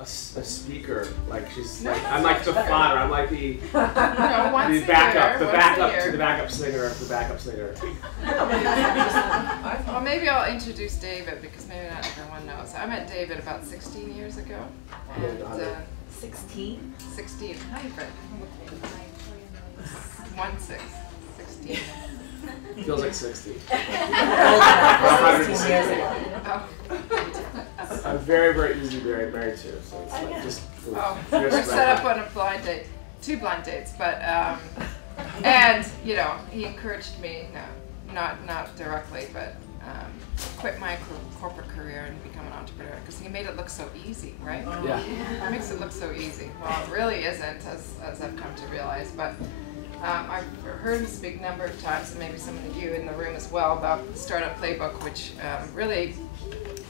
a speaker. Like she's like, I'm like the fodder. I'm like the the backup, the backup singer of the backup singer. Well, maybe I'll introduce David because maybe not everyone knows. I met David about 16 years ago. And 16? 16. Hi, Fred. 16. Feels like 60. 16 years ago. Oh. I'm very, very easy married too. So it's like just. We're set up on a blind date, 2 blind dates, but and you know he encouraged me, not directly, but quit my corporate career and become an entrepreneur because he made it look so easy, right? Yeah. It makes it look so easy. Well, it really isn't, as I've come to realize, but. I've heard him speak a number of times, and maybe some of you in the room as well, about the Startup Playbook, which really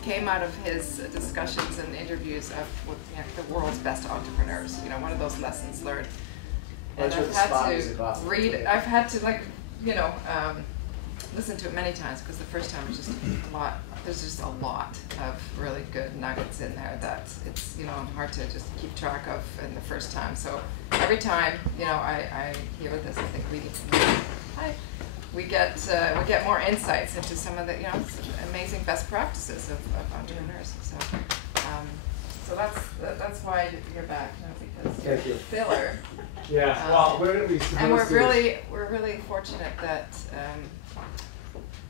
came out of his discussions and interviews with the world's best entrepreneurs. You know, one of those lessons learned. And I've had to read. I've had to listen to it many times because the first time was just a lot. There's just a lot of really good nuggets in there that it's hard to just keep track of in the first time. So every time I hear this, I think we get more insights into some of the amazing best practices of entrepreneurs. So that's why you're back, because Thank you. filler. Yeah. Well, we're going to be. And we're really fortunate that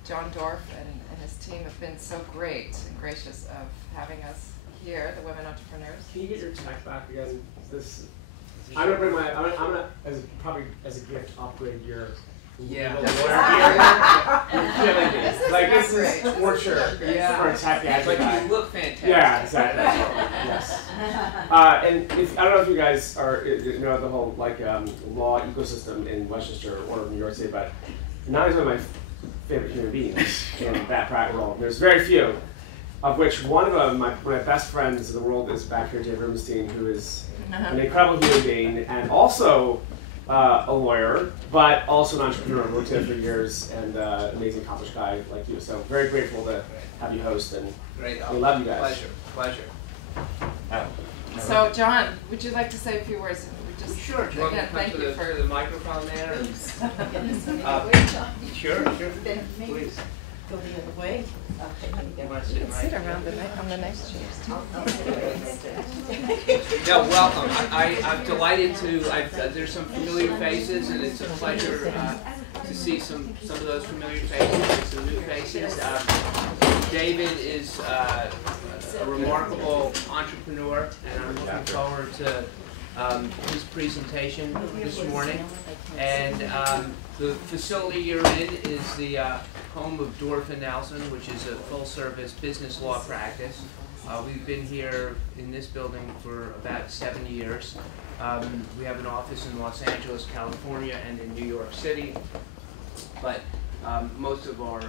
John Dorff and his team have been so great and gracious of having us here, the women entrepreneurs. Can you get your tech back again? I'm gonna bring my. I'm gonna probably as a gift upgrade your. Yeah. This is torture for a tech gadget But guy. you look fantastic. Yeah, exactly. Yes. And I don't know if you guys know the whole law ecosystem in Westchester or New York City, but now he's one of my favorite human beings in that practical world. There's very few, of which one of them, one of my best friends in the world, is back here, Dave Rubenstein, who is an incredible human being and also a lawyer, but also an entrepreneur. Worked here for years and amazing, accomplished guy like you. So very grateful to have you host, and Great. we love you guys. Pleasure. So, John, would you like to say a few words? Sure. Do you want me to come thank to you for the microphone there? Sure. Please. Go the other way. You want to sit right around on the next chairs too. No, welcome. I'm delighted to. There's some familiar faces, and it's a pleasure to see some of those familiar faces and some new faces. David is a remarkable entrepreneur, and I'm looking forward to his presentation this morning. And the facility you're in is the home of Dorff & Nelson, which is a full-service business law practice. We've been here in this building for about 7 years. We have an office in Los Angeles, California, and in New York City. But most of our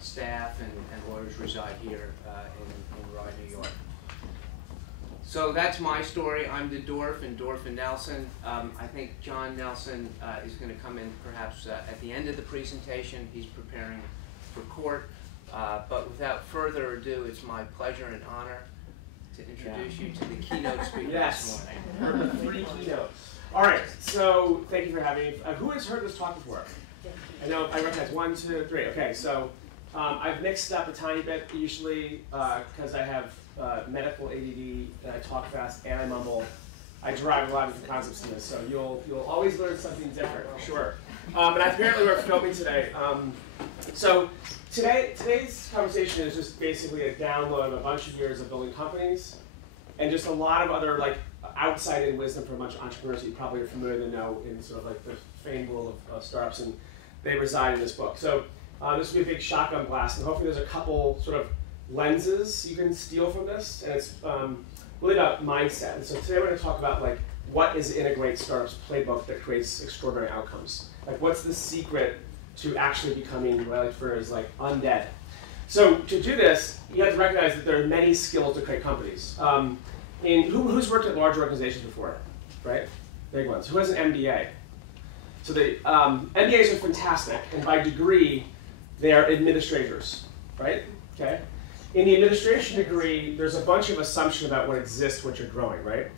staff and lawyers reside here in Rye, New York. So that's my story. I'm the Dorff and Nelson. I think John Nelson is going to come in perhaps at the end of the presentation. He's preparing for court. But without further ado, it's my pleasure and honor to introduce you to the keynote speaker this morning. 3 keynotes. All right, so thank you for having me. Who has heard this talk before? I know, I recognize 1, 2, 3. Okay, so I've mixed up a tiny bit usually because I have medical ADD, and I talk fast and I mumble. I derive a lot of different concepts in this, so you'll always learn something different, for sure. And apparently we're filming today. So today's conversation is just basically a download of a bunch of years of building companies, and just a lot of other outside-in wisdom from a bunch of entrepreneurs that you probably are familiar to know in sort of the famed world of startups, and they reside in this book. So this will be a big shotgun blast, and hopefully there's a couple sort of lenses you can steal from this, and it's really about mindset. And so today we're going to talk about what is in a great startup's playbook that creates extraordinary outcomes. What's the secret to actually becoming what I like to refer as undead. So to do this, you have to recognize that there are many skills to create companies. Who's worked at large organizations before, right? Big ones. Who has an MBA? So the MBAs are fantastic, and by degree, they are administrators, right? Okay. in the administration degree, there's a bunch of assumption about what exists, what you're growing, right?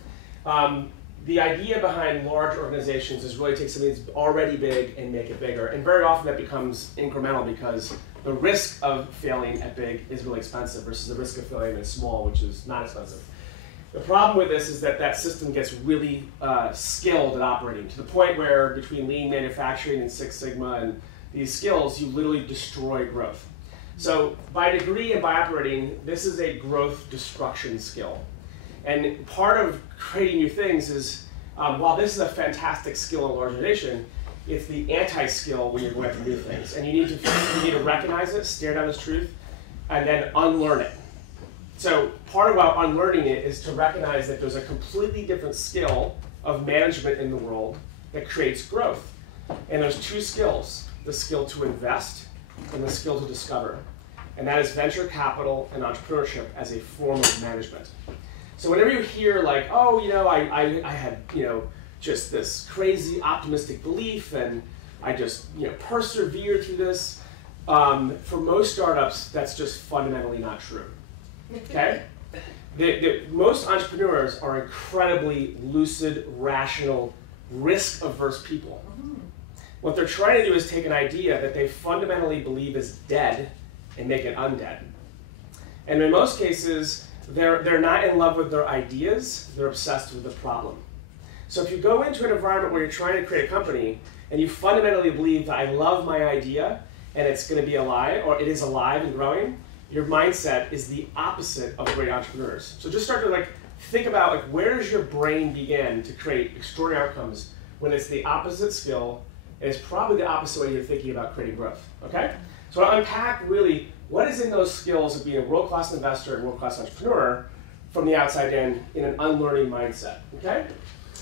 The idea behind large organizations is really take something that's already big and make it bigger. And very often that becomes incremental because the risk of failing at big is really expensive versus the risk of failing at small, which is not expensive. The problem with this is that that system gets really skilled at operating to the point where between lean manufacturing and Six Sigma and these skills, you literally destroy growth. So by degree and by operating, this is a growth destruction skill. And part of creating new things is, while this is a fantastic skill in a large organization, it's the anti-skill when you're going after new things. And you need to recognize it, stare down this truth, and then unlearn it. So part about unlearning it is to recognize that there's a completely different skill of management in the world that creates growth. And there's two skills, the skill to invest and the skill to discover. And that is venture capital and entrepreneurship as a form of management. So whenever you hear like, oh, I had, just this crazy optimistic belief and I just, persevered through this, for most startups, that's just fundamentally not true. Okay? Most entrepreneurs are incredibly lucid, rational, risk-averse people. What they're trying to do is take an idea that they fundamentally believe is dead and make it undead. And in most cases, they're not in love with their ideas, they're obsessed with the problem. So if you go into an environment where you're trying to create a company and you fundamentally believe that I love my idea and it's going to be alive, or it is alive and growing, your mindset is the opposite of great entrepreneurs. So just start to think about where does your brain begin to create extraordinary outcomes when it's the opposite skill, and it's probably the opposite way you're thinking about creating growth, okay? So I unpack really what is in those skills of being a world-class investor and world-class entrepreneur from the outside in an unlearning mindset, okay?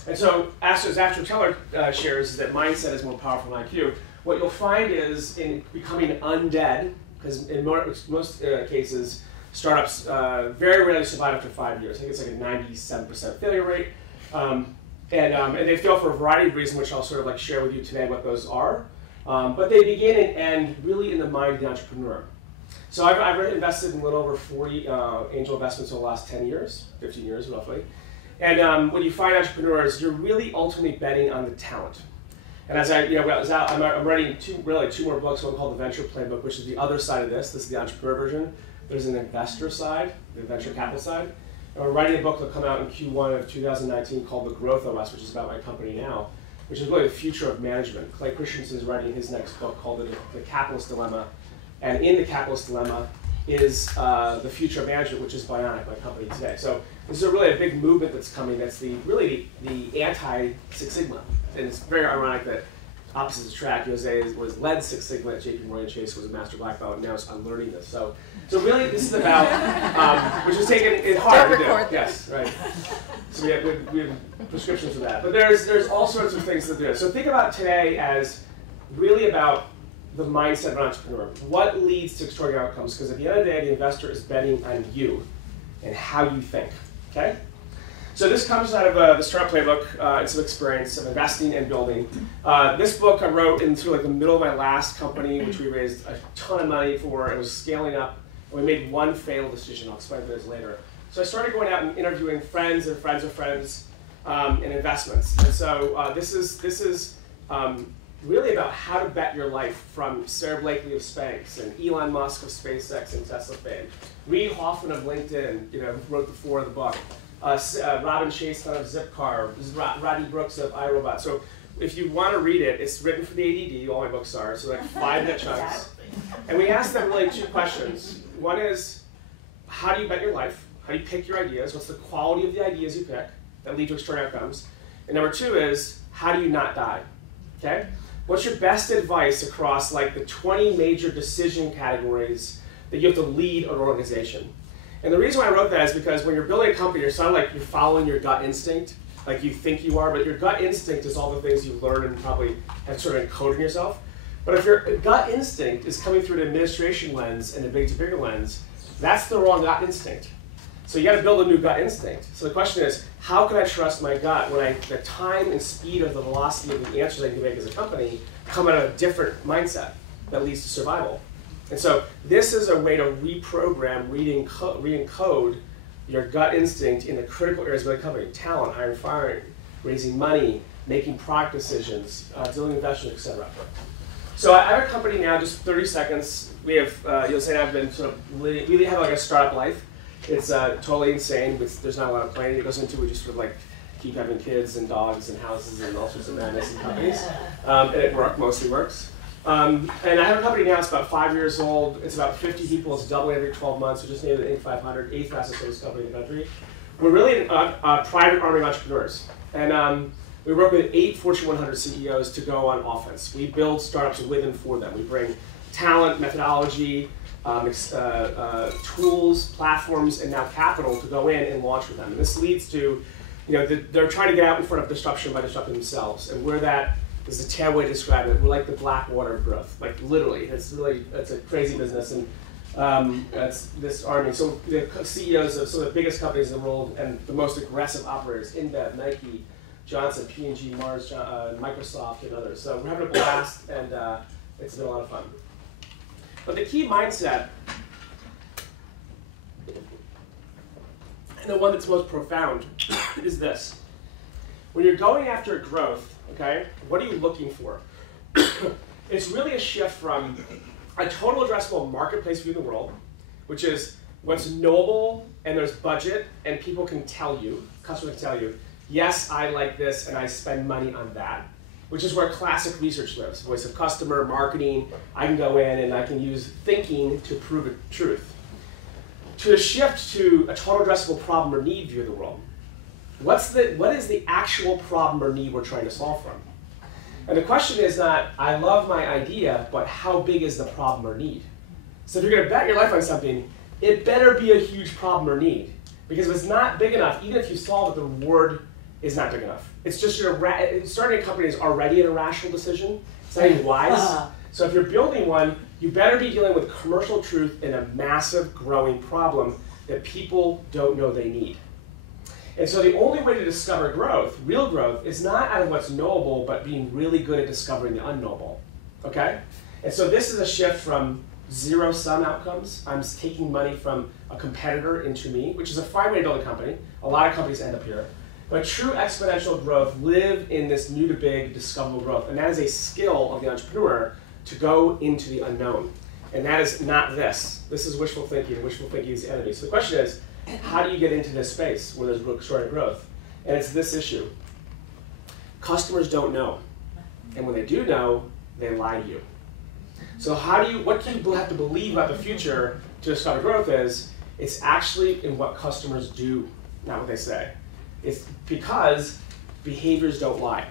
And so as Astro Teller shares is that mindset is more powerful than IQ. What you'll find is in becoming undead, because in most cases, startups very rarely survive after 5 years. I think it's like a 97% failure rate. And they fail for a variety of reasons, which I'll sort of share with you today what those are. But they begin and end really in the mind of the entrepreneur. So I've invested in a little over 40 angel investments over the last 10 years, 15 years roughly. And when you find entrepreneurs, you're really ultimately betting on the talent. And as I'm writing two more books, one called the Venture Playbook, which is the other side of this. This is the entrepreneur version. There's an investor side, the venture capital side. And we're writing a book that'll come out in Q1 of 2019 called The Growth OS, which is about my company now, which is really the future of management. Clay Christensen is writing his next book called The Capitalist Dilemma. And in The Capitalist Dilemma is the future of management, which is Bionic, my company today. So this is really a big movement that's coming that's really the anti-Six Sigma. And it's very ironic that opposites attract. Jose was led Six Sigma at JP Morgan Chase, was a master black belt, and now is unlearning this. So really this is about, which is taken, it's hard to do. Yes, right. So we have prescriptions for that. But there's all sorts of things to do. So think about today as really about the mindset of an entrepreneur. What leads to extraordinary outcomes? Because at the end of the day, the investor is betting on you and how you think, okay? So this comes out of the Star Playbook. It's an experience of investing and building. This book I wrote in sort of the middle of my last company, which we raised a ton of money for. It was scaling up, and we made one failed decision. I'll explain this later. So I started going out and interviewing friends and friends of friends in investments. And so this is really about how to bet your life from Sarah Blakely of Spanx and Elon Musk of SpaceX and Tesla fame. Reid Hoffman of LinkedIn, who wrote the 4 of the book. Robin Chaston of Zipcar, Rodney Brooks of iRobot. So if you want to read it, it's written for the ADD, all my books are, so 5-minute chunks. And we asked them really 2 questions. One is, how do you bet your life? How do you pick your ideas? What's the quality of the ideas you pick that lead to extraordinary outcomes? And number 2 is, how do you not die? Okay? What's your best advice across the 20 major decision categories that you have to lead an organization? And the reason why I wrote that is because when you're building a company, you're sort of you're following your gut instinct, like you think you are, but your gut instinct is all the things you've learned and probably have sort of encoded in yourself. But if your gut instinct is coming through an administration lens and a big to bigger lens, that's the wrong gut instinct. So you got to build a new gut instinct. So the question is, how can I trust my gut when the time and speed of the velocity of the answers I can make as a company come out of a different mindset that leads to survival? And so this is a way to reprogram, re-encode your gut instinct in the critical areas of the company: talent, hiring, firing, raising money, making product decisions, dealing with investors, etc. So I have a company now, just 30 seconds. We have, you'll say I've been sort of, really have like a startup life. It's totally insane. There's not a lot of planning that goes into it. We just sort of like keep having kids and dogs and houses and all sorts of madness and companies. And it mostly works. And I have a company now, it's about 5 years old. It's about 50 people. It's doubling every 12 months. We just named it Inc. 500, 8th fastest service company in the country. We're really a private army of entrepreneurs. And we work with 8 Fortune 100 CEOs to go on offense. We build startups with and for them. We bring talent, methodology, tools, platforms, and now capital to go in and launch with them. And this leads to, they're trying to get out in front of disruption by disrupting themselves. And where that is a terrible way to describe it. We're like the black water of growth, like literally. It's a crazy business, and that's this army. So the CEOs of some of the biggest companies in the world and the most aggressive operators: InBev, Nike, Johnson, P&G, Mars, Microsoft, and others. So we're having a blast, and it's been a lot of fun. But the key mindset, and the one that's most profound, is this. When you're going after growth, okay, what are you looking for? It's really a shift from a total addressable marketplace view of the world, which is what's knowable and there's budget and people can tell you, customers can tell you, yes, I like this and I spend money on that, which is where classic research lives. Voice of customer, marketing. I can go in and I can use thinking to prove a truth. To a shift to a total addressable problem or need view of the world. What is the actual problem or need we're trying to solve from? And the question is not, I love my idea, but how big is the problem or need? So if you're going to bet your life on something, it better be a huge problem or need. Because if it's not big enough, even if you solve it, the reward is not big enough. It's just starting a company is already an irrational decision. It's not even wise. So if you're building one, you better be dealing with commercial truth in a massive growing problem that people don't know they need. And so the only way to discover growth, real growth, is not out of what's knowable, but being really good at discovering the unknowable. Okay? And so this is a shift from zero-sum outcomes. I'm taking money from a competitor into me, which is a fine way to build a company. A lot of companies end up here. But true exponential growth live in this new to big discoverable growth. And that is a skill of the entrepreneur to go into the unknown. And that is not this. This is wishful thinking, and wishful thinking is the enemy. So the question is, how do you get into this space where there's extraordinary growth? And it's this issue. Customers don't know. And when they do know, they lie to you. So what do you have to believe about the future to discover growth is, it's actually in what customers do, not what they say. It's because behaviors don't lie.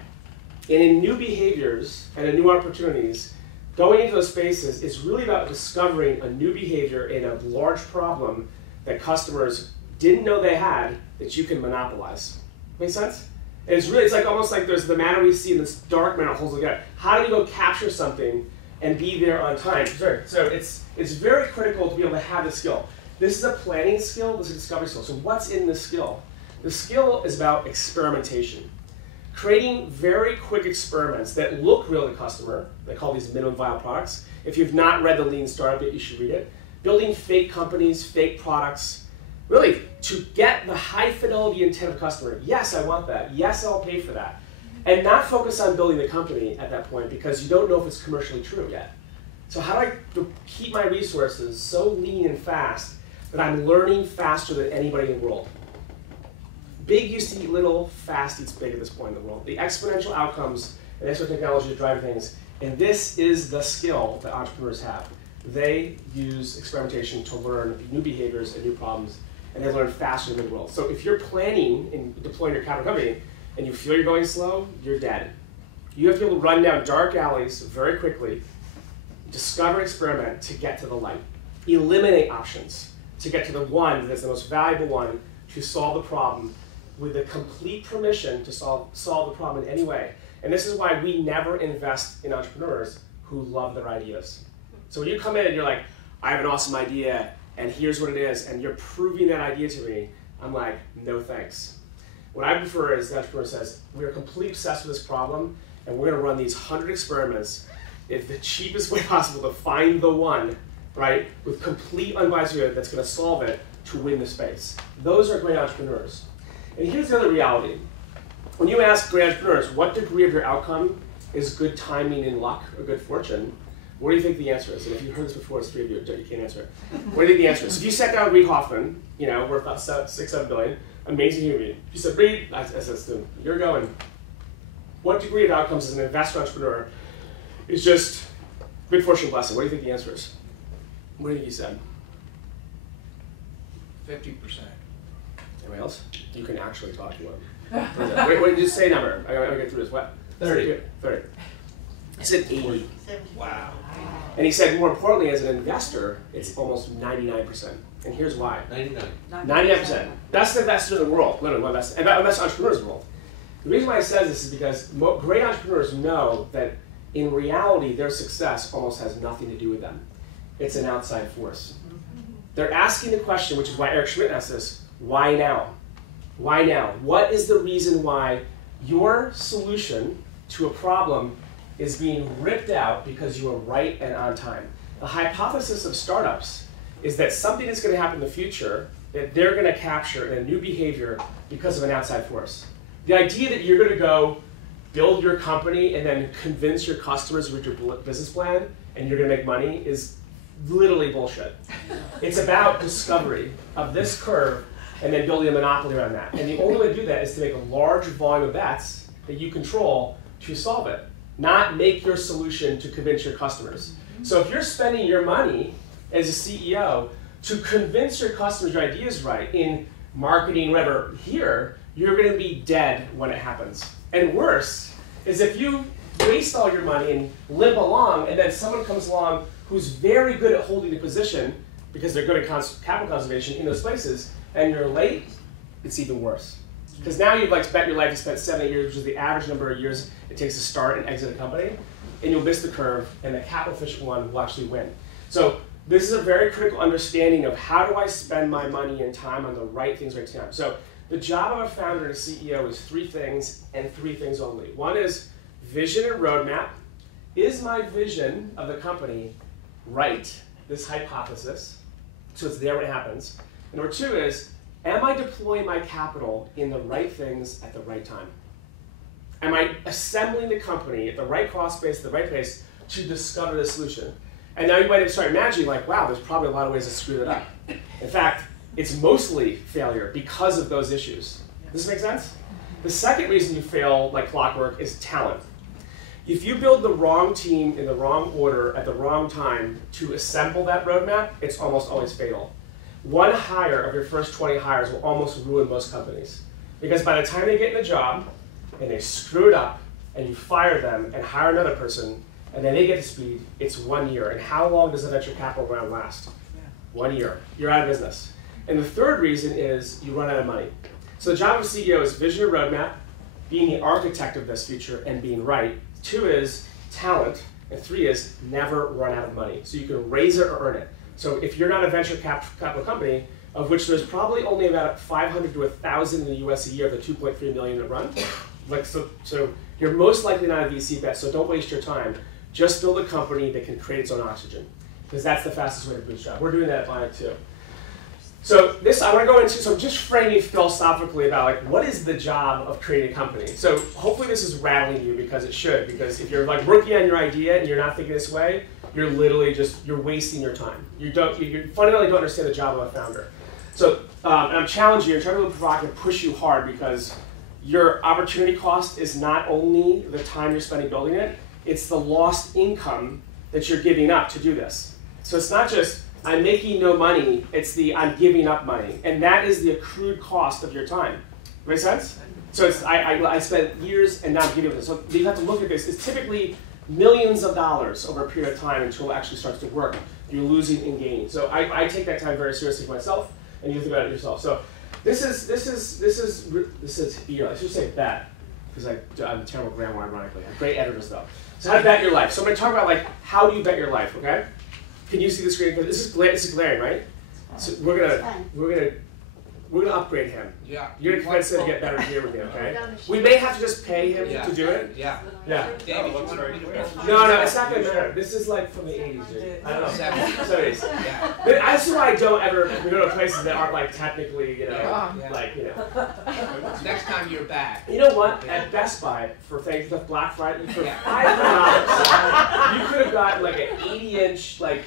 And in new behaviors and in new opportunities, going into those spaces is really about discovering a new behavior in a large problem that customers didn't know they had that you can monopolize. Make sense? And it's like almost like there's the manner we see in this dark manner holds together. How do you go capture something and be there on time? So it's very critical to be able to have this skill. This is a planning skill, this is a discovery skill. So what's in this skill? The skill is about experimentation. Creating very quick experiments that look real to the customer. They call these minimum viable products. If you've not read the Lean Startup Bit, you should read it. Building fake companies, fake products, really to get the high fidelity intent of customer. Yes, I want that. Yes, I'll pay for that. And not focus on building the company at that point because you don't know if it's commercially true yet. So how do I keep my resources so lean and fast that I'm learning faster than anybody in the world? Big used to eat little, fast eats big at this point in the world. The exponential outcomes and exponential technology to drive things, and this is the skill that entrepreneurs have. They use experimentation to learn new behaviors and new problems, and they learn faster than the world. So if you're planning and deploying your capital company, and you feel you're going slow, you're dead. You have to be able to run down dark alleys very quickly, discover, experiment to get to the light. Eliminate options to get to the one that's the most valuable one to solve the problem with the complete permission to solve the problem in any way. And this is why we never invest in entrepreneurs who love their ideas. So when you come in and you're like, I have an awesome idea, and here's what it is, and you're proving that idea to me, I'm like, no thanks. What I prefer is the entrepreneur says, we're completely obsessed with this problem, and we're gonna run these 100 experiments. It's the cheapest way possible to find the one right, with complete unbiased view that's going to solve it to win the space. Those are great entrepreneurs. And here's the other reality. When you ask great entrepreneurs, what degree of your outcome is good timing and luck or good fortune, what do you think the answer is? And if you've heard this before, it's 3 of you, you can't answer it. What do you think the answer is? So if you sat down with Reid Hoffman, you know, worth about 6-7 billion, amazing human being. You said, Reid, I said to him, you're going, what degree of outcomes as an investor entrepreneur is just good fortune blessing? What do you think the answer is? What do you think he said? 50%. Anybody else? You can actually talk to him. Wait, just say a number. I gotta get through this. What? 30. 30. He said 80. Wow. And he said, more importantly, as an investor, it's almost 99%. And here's why. 99%. Best investor in the world, literally one best entrepreneurs in the world. The reason why he says this is because great entrepreneurs know that in reality, their success almost has nothing to do with them. It's an outside force. They're asking the question, which is why Eric Schmidt asked this, why now? Why now? What is the reason why your solution to a problem is being ripped out because you are right and on time? The hypothesis of startups is that something is going to happen in the future that they're going to capture in a new behavior because of an outside force. The idea that you're going to go build your company and then convince your customers with your business plan and you're going to make money is literally bullshit. It's about discovery of this curve and then building a monopoly around that. And the only way to do that is to make a large volume of bets that you control to solve it, not make your solution to convince your customers. So if you're spending your money as a CEO to convince your customers your idea is right in marketing, whatever, here, you're going to be dead when it happens. And worse is if you waste all your money and limp along and then someone comes along who's very good at holding the position because they're good at capital conservation in those places, and you're late, it's even worse. Because now you've spent your life, you spent 7-8 years, which is the average number of years it takes to start and exit a company, and you'll miss the curve, and the capital efficient one will actually win. So this is a very critical understanding of how do I spend my money and time on the right things right time. So the job of a founder and a CEO is 3 things, and 3 things only. One is vision and roadmap. Is my vision of the company right, this hypothesis, so it's there when it happens? And number 2 is, am I deploying my capital in the right things at the right time? Am I assembling the company at the right cost base, at the right place, to discover the solution? And now you might start imagining, like, wow, there's probably a lot of ways to screw that up. In fact, it's mostly failure because of those issues. Does this make sense? The second reason you fail like clockwork is talent. If you build the wrong team in the wrong order at the wrong time to assemble that roadmap, it's almost always fatal. One hire of your first 20 hires will almost ruin most companies. Because by the time they get in the job and they screw it up and you fire them and hire another person and then they get to speed, it's 1 year. And how long does a venture capital round last? 1 year. You're out of business. And the third reason is you run out of money. So the job of a CEO is vision and roadmap, being the architect of this future and being right. 2 is talent. And 3 is never run out of money. So you can raise it or earn it. So if you're not a venture capital company, of which there's probably only about 500 to 1,000 in the US a year of the 2.3 million that run, so you're most likely not a VC bet, so don't waste your time. Just build a company that can create its own oxygen, because that's the fastest way to bootstrap. We're doing that at Bionic too. So this, I want to go into, so just framing philosophically about like, what is the job of creating a company? So hopefully this is rattling you, because it should, because if you're like working on your idea and you're not thinking this way, you're literally just, you're wasting your time. You fundamentally don't understand the job of a founder. So and I'm challenging you, I'm trying to be provocative, push you hard, because your opportunity cost is not only the time you're spending building it, it's the lost income that you're giving up to do this. So it's not just, I'm making no money, it's the I'm giving up money. And that is the accrued cost of your time. Make sense? So it's, I spent years and now I'm giving up this. So you have to look at this. It's typically millions of dollars over a period of time until it actually starts to work. You're losing and gaining. So I take that time very seriously for myself, and you think about it yourself. So this is you know, let's just say bet, because I'm a terrible grammar, ironically. I'm great editors though. So how to bet your life. So I'm going to talk about like how do you bet your life, okay? Can you see the screen? This is glaring, right? So we're gonna we're going to upgrade him. Yeah. You're going to convince him to get better gear with me, okay? We may have to just pay him to do it. Yeah. Yeah. David, you want to read it? No, it's not going to matter. This is like from the 80s, dude. I don't know. 70s. 70s. Yeah. But that's why I don't ever go to places that aren't like technically, like, Next time you're back. You know what? At Best Buy, for things like Black Friday, for $500, you could have gotten like an 80-inch, like,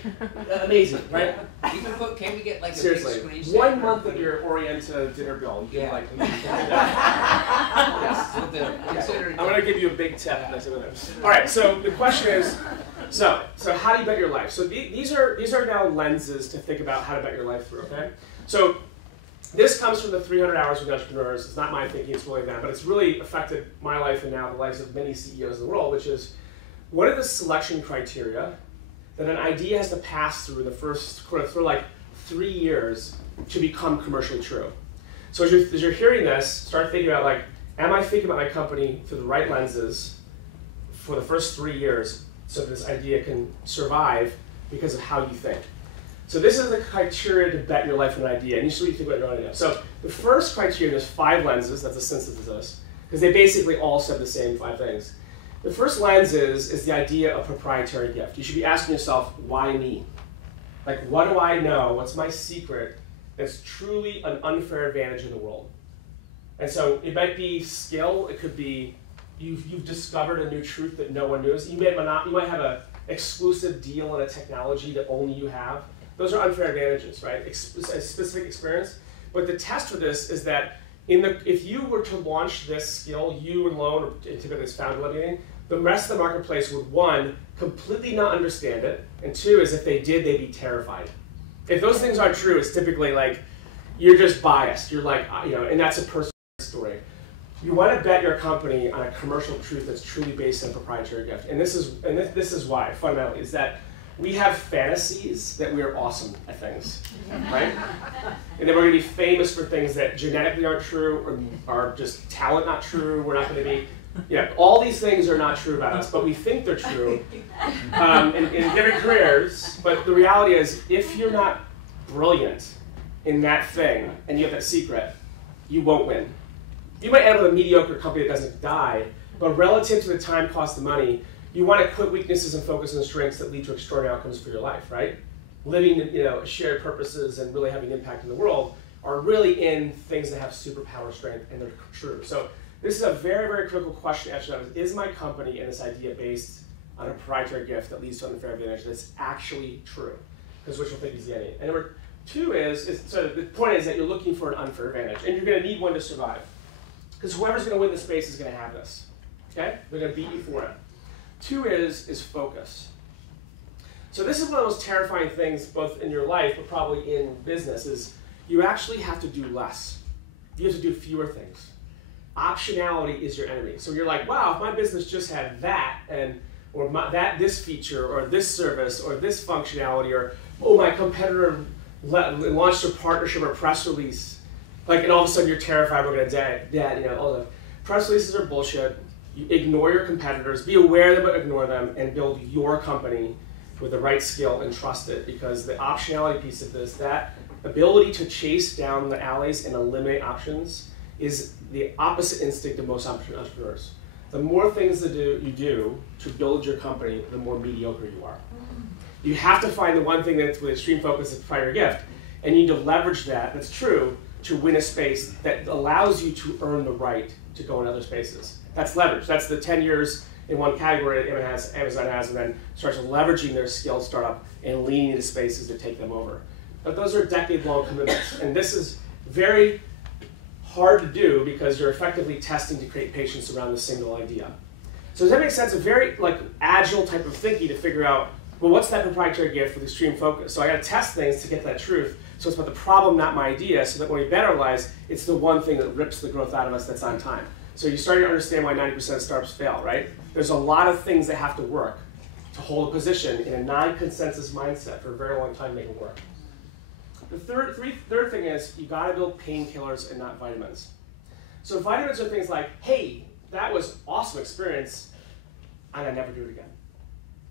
amazing, right? You can put, can we get like a Seriously, big screen saver? 1 month of your Orienta dinner bill. You can, like, yes. We'll do. Consider it. I'm going to give you a big tip. All right, so the question is, so how do you bet your life? So these are now lenses to think about how to bet your life through, okay? So this comes from the 300 Hours with Entrepreneurs. It's not my thinking, it's really them, but it's really affected my life and now the lives of many CEOs in the world, which is, what are the selection criteria that an idea has to pass through in the first, for like 3 years to become commercially true? So as you're hearing this, start thinking about, like, am I thinking about my company through the right lenses for the first 3 years so this idea can survive because of how you think? So this is the criteria to bet your life on an idea, and you should think about your own idea. So the first criteria, there's 5 lenses, that's a synthesis of this, because they basically all said the same 5 things. The first lens is the idea of proprietary gift. You should be asking yourself, why me? Like, what do I know? What's my secret that's truly an unfair advantage in the world? And so it might be skill. It could be you've discovered a new truth that no one knows. You might have an exclusive deal in a technology that only you have. Those are unfair advantages, right? A specific experience. But the test for this is that if you were to launch this skill, you alone, or typically as founder leading, the rest of the marketplace would, 1, completely not understand it, and 2, is if they did, they'd be terrified. If those things aren't true, it's typically like you're just biased. You're like, and that's a personal story. You want to bet your company on a commercial truth that's truly based on proprietary gift, and this is why fundamentally is that we have fantasies that we are awesome at things, right? And then we're going to be famous for things that genetically aren't true, or are just talent not true. We're not going to be, all these things are not true about us, but we think they're true in different careers. But the reality is, if you're not brilliant in that thing and you have that secret, you won't win. You might end up with a mediocre company that doesn't die, but relative to the time, cost, and money, you want to quit weaknesses and focus on strengths that lead to extraordinary outcomes for your life, right? Living, shared purposes and really having an impact in the world are really in things that have superpower strength and they're true. So this is a very, very critical question to ask yourself. Is my company and this idea based on a proprietary gift that leads to an unfair advantage that's actually true? Because which will think is the enemy. And number 2 so the point is that you're looking for an unfair advantage, and you're going to need one to survive. Because whoever's going to win the space is going to have this. Okay? They're going to beat you for it. 2 is focus. So this is one of those terrifying things, both in your life, but probably in business, is you actually have to do less. You have to do fewer things. Optionality is your enemy. So you're like, wow, if my business just had that, or this feature, or this service, or this functionality, or oh, my competitor launched a partnership or press release, and all of a sudden you're terrified we're going to die. All the press releases are bullshit. You ignore your competitors, be aware of them, but ignore them, and build your company with the right skill and trust it, because the optionality piece of this, that ability to chase down the alleys and eliminate options, is the opposite instinct of most entrepreneurs. The more things that you do to build your company, the more mediocre you are. You have to find the one thing that's with extreme focus is proprietary gift, and you need to leverage that's true, to win a space that allows you to earn the right to go in other spaces. That's leverage. That's the 10 years in one category that Amazon has, and then starts leveraging their skilled startup and leaning into spaces to take them over. But those are decade-long commitments, and this is very hard to do because you're effectively testing to create patience around a single idea. So does that make sense? A very agile type of thinking to figure out, well, what's that proprietary gift with extreme focus? So I got to test things to get that truth. So it's about the problem, not my idea, so that when we bet our lives, it's the one thing that rips the growth out of us that's on time. So you're starting to understand why 90% of startups fail, right? There's a lot of things that have to work to hold a position in a non-consensus mindset for a very long time to make it work. The third thing is you got to build painkillers and not vitamins. So vitamins are things like, hey, that was awesome experience, and I never do it again,